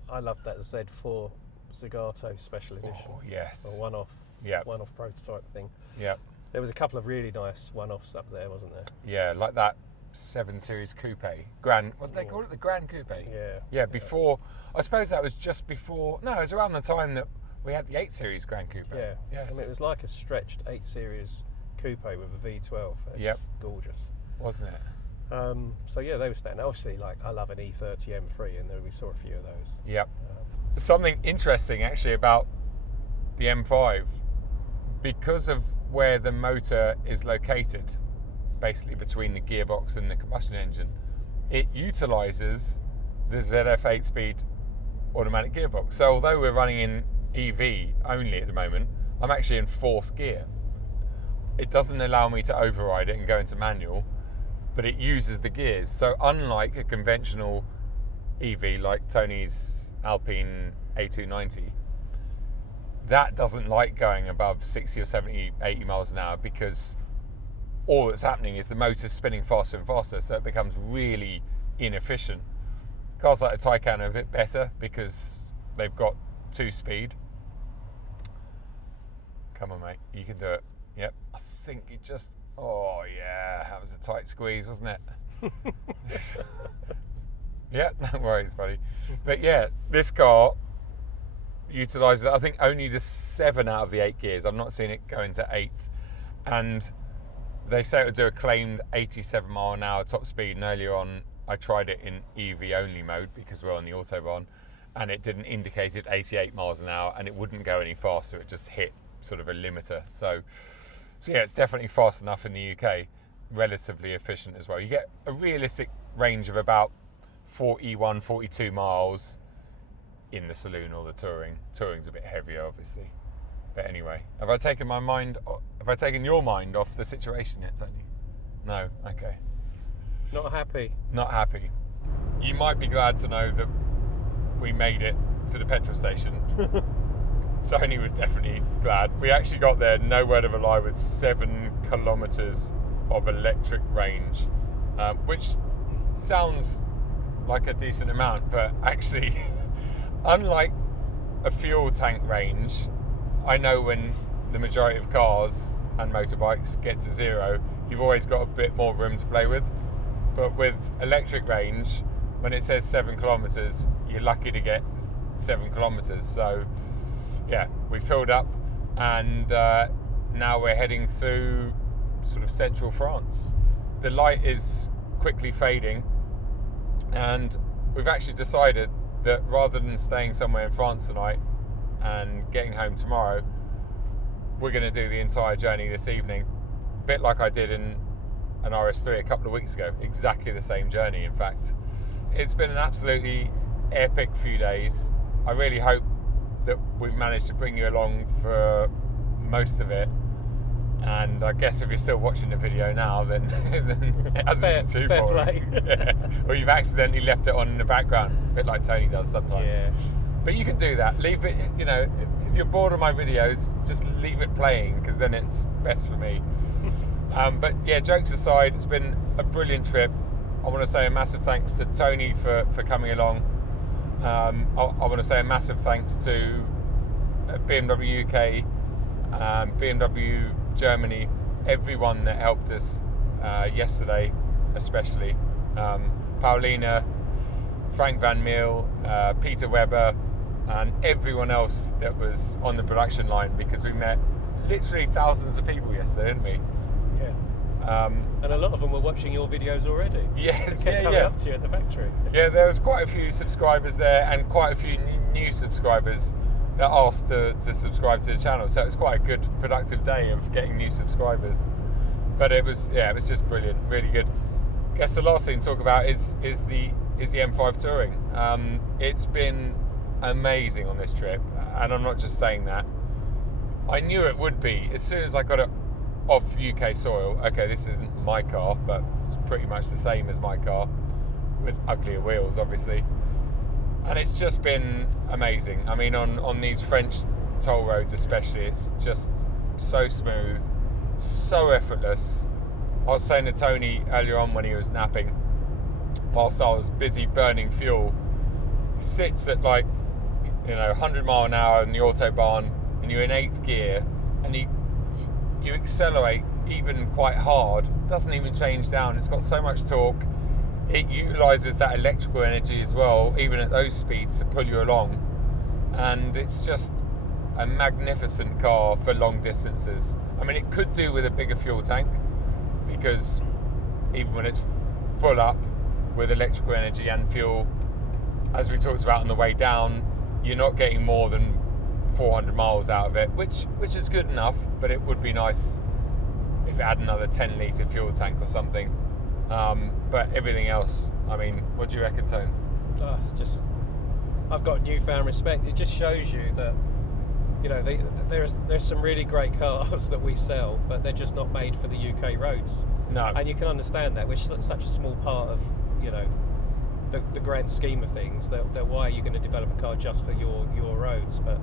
loved that Z4 Zagato Special Edition. Oh, yes. Or one-off. Yeah. One-off prototype thing. Yeah. There was a couple of really nice one-offs up there, wasn't there? Yeah, like that 7 Series Coupe. Grand, what do they call it? The Grand Coupe? Yeah. Yeah, before, I suppose that was just before, no, it was around the time that we had the 8 Series Grand Coupe. Yeah. Yes. I mean, it was like a stretched 8 Series Coupe with a V12. It's Yep. just gorgeous. Wasn't it? So yeah, they were standing. Obviously, like, I love an E30 M3, and we saw a few of those. Yep. Something interesting actually about the M5, because of where the motor is located, basically between the gearbox and the combustion engine, it utilises the ZF 8-speed automatic gearbox. So although we're running in EV only at the moment, I'm actually in 4th gear. It doesn't allow me to override it and go into manual, but it uses the gears. So unlike a conventional EV like Tony's Alpine A290, that doesn't like going above 60 or 70, 80 miles an hour, because all that's happening is the motor's spinning faster and faster, so it becomes really inefficient. Cars like the Taycan are a bit better because they've got 2-speed. Come on, mate, you can do it. Yep, I think you just, oh yeah, that was a tight squeeze, wasn't it? Yeah, no worries, buddy. But yeah, this car utilises, I think, only the 7 out of the 8 gears. I've not seen it go into 8th. And they say it would do a claimed 87 mile an hour top speed. And earlier on, I tried it in EV only mode because we're on the Autobahn, and it didn't indicate it 88 miles an hour, and it wouldn't go any faster. It just hit sort of a limiter. So yeah, it's definitely fast enough in the UK, relatively efficient as well. You get a realistic range of about 41, 42 miles in the saloon or the touring. Touring's a bit heavier, obviously. But anyway, have I taken your mind off the situation yet, Tony? No? Okay. Not happy. Not happy. You might be glad to know that we made it to the petrol station. Tony was definitely glad. We actually got there, no word of a lie, with 7 kilometres of electric range, which sounds like a decent amount, but actually, unlike a fuel tank range, I know when the majority of cars and motorbikes get to 0, you've always got a bit more room to play with. But with electric range, when it says 7 kilometres, you're lucky to get 7 kilometres. So yeah, we filled up, and now we're heading through sort of central France. The light is quickly fading, and we've actually decided that rather than staying somewhere in France tonight and getting home tomorrow, we're going to do the entire journey this evening, a bit like I did in an RS3 a couple of weeks ago. Exactly the same journey, in fact. It's been an absolutely epic few days. I really hope that we've managed to bring you along for most of it. And I guess if you're still watching the video now, then it hasn't been too boring. Yeah. Or you've accidentally left it on in the background, a bit like Tony does sometimes. Yeah. But you can do that. Leave it, you know, if you're bored of my videos, just leave it playing, because then it's best for me. But yeah, jokes aside, it's been a brilliant trip. I want to say a massive thanks to Tony for coming along. I want to say a massive thanks to BMW UK, BMW Germany, everyone that helped us yesterday, especially Paulina, Frank Van Meel, Peter Weber, and everyone else that was on the production line, because we met literally thousands of people yesterday, didn't we? Yeah. And a lot of them were watching your videos already. Yes, coming up to you at the factory. Yeah, there was quite a few subscribers there, and quite a few new subscribers that asked to subscribe to the channel. So it's quite a good, productive day of getting new subscribers. But it was just brilliant, really good. I guess the last thing to talk about is the M5 Touring. It's been amazing on this trip, and I'm not just saying that. I knew it would be as soon as I got it off UK soil. Okay, this isn't my car, but it's pretty much the same as my car, with uglier wheels, obviously. And it's just been amazing. I mean, on these French toll roads especially, it's just so smooth, so effortless. I was saying to Tony earlier on when he was napping, whilst I was busy burning fuel, it sits at like, 100 mile an hour in the Autobahn, and you're in 8th gear, and you accelerate even quite hard, doesn't even change down. It's got so much torque. It utilises that electrical energy as well, even at those speeds, to pull you along. And it's just a magnificent car for long distances. I mean, it could do with a bigger fuel tank, because even when it's full up with electrical energy and fuel, as we talked about on the way down, you're not getting more than 400 miles out of it, which is good enough, but it would be nice if it had another 10 litre fuel tank or something. But everything else, I mean, what do you reckon, Tone? Oh, it's just, I've got newfound respect. It just shows you that, there's some really great cars that we sell, but they're just not made for the UK roads. No. And you can understand that, which is such a small part of, the grand scheme of things, that why are you going to develop a car just for your roads? But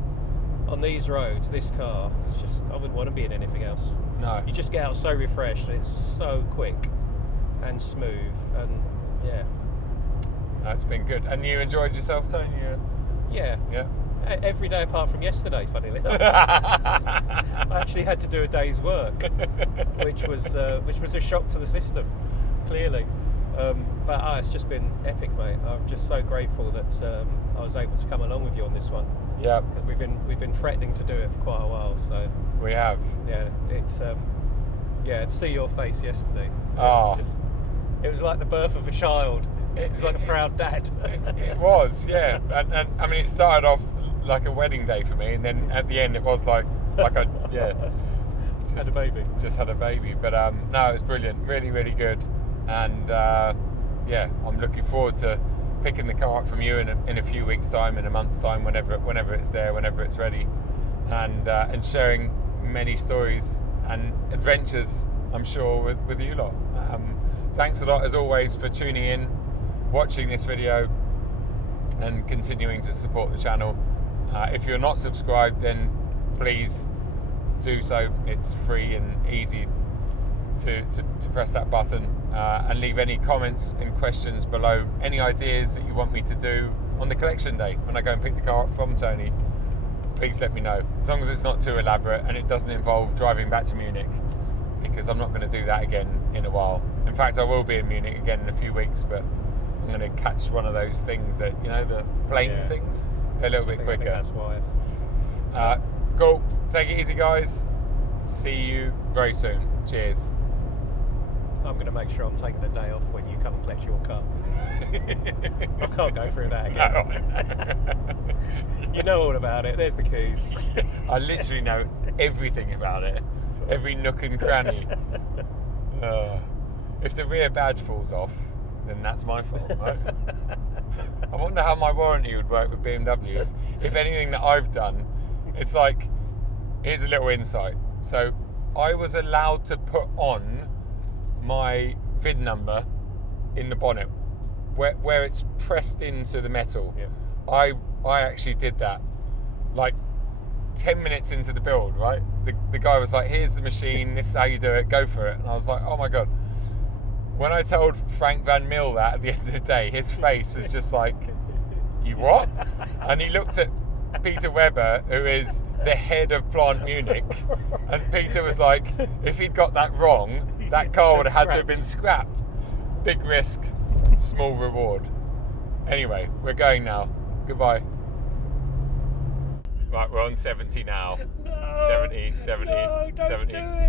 on these roads, this car, it's just, I wouldn't want to be in anything else. No. You just get out so refreshed, and it's so quick and smooth, and yeah. That's been good. And you enjoyed yourself, Tony? Yeah. Yeah. Every day apart from yesterday, funnily enough. I actually had to do a day's work, which was a shock to the system, clearly. But it's just been epic, mate. I'm just so grateful that I was able to come along with you on this one. Yeah. Because we've been threatening to do it for quite a while. So we have. Yeah. To see your face yesterday. It was like the birth of a child. It was like a proud dad. It was, yeah. And I mean, it started off like a wedding day for me, and then at the end it was like had a baby. Just had a baby. But no, it was brilliant. Really, really good. And I'm looking forward to picking the car up from you in a few weeks' time, in a month's time, whenever it's there, whenever it's ready, and sharing many stories and adventures, I'm sure, with you lot. Thanks a lot, as always, for tuning in, watching this video, and continuing to support the channel. If you're not subscribed, then please do so. It's free and easy to press that button, and leave any comments and questions below. Any ideas that you want me to do on the collection day when I go and pick the car up from Tony, please let me know, as long as it's not too elaborate and it doesn't involve driving back to Munich, because I'm not going to do that again in a while. In fact, I will be in Munich again in a few weeks, but I'm going to catch one of those things that, the plane things, a little bit quicker. I think that's wise. Cool. Take it easy, guys. See you very soon. Cheers. I'm going to make sure I'm taking a day off when you come and collect your car. I can't go through that again. You know all about it. There's the keys. I literally know everything about it. Every nook and cranny. If the rear badge falls off, then that's my fault, right? I wonder how my warranty would work with BMW. If anything that I've done, it's like, here's a little insight. So I was allowed to put on my VIN number in the bonnet where it's pressed into the metal. Yeah. I actually did that like 10 minutes into the build, right? The guy was like, here's the machine, this is how you do it, go for it. And I was like, oh my God. When I told Frank Van Mil that at the end of the day, his face was just like, you what? And he looked at Peter Weber, who is the head of Plant Munich, and Peter was like, if he'd got that wrong, that car would have had to have been scrapped. Big risk, small reward. Anyway, we're going now. Goodbye. Right, we're on 70 now. No, 70, no, don't 70. do it.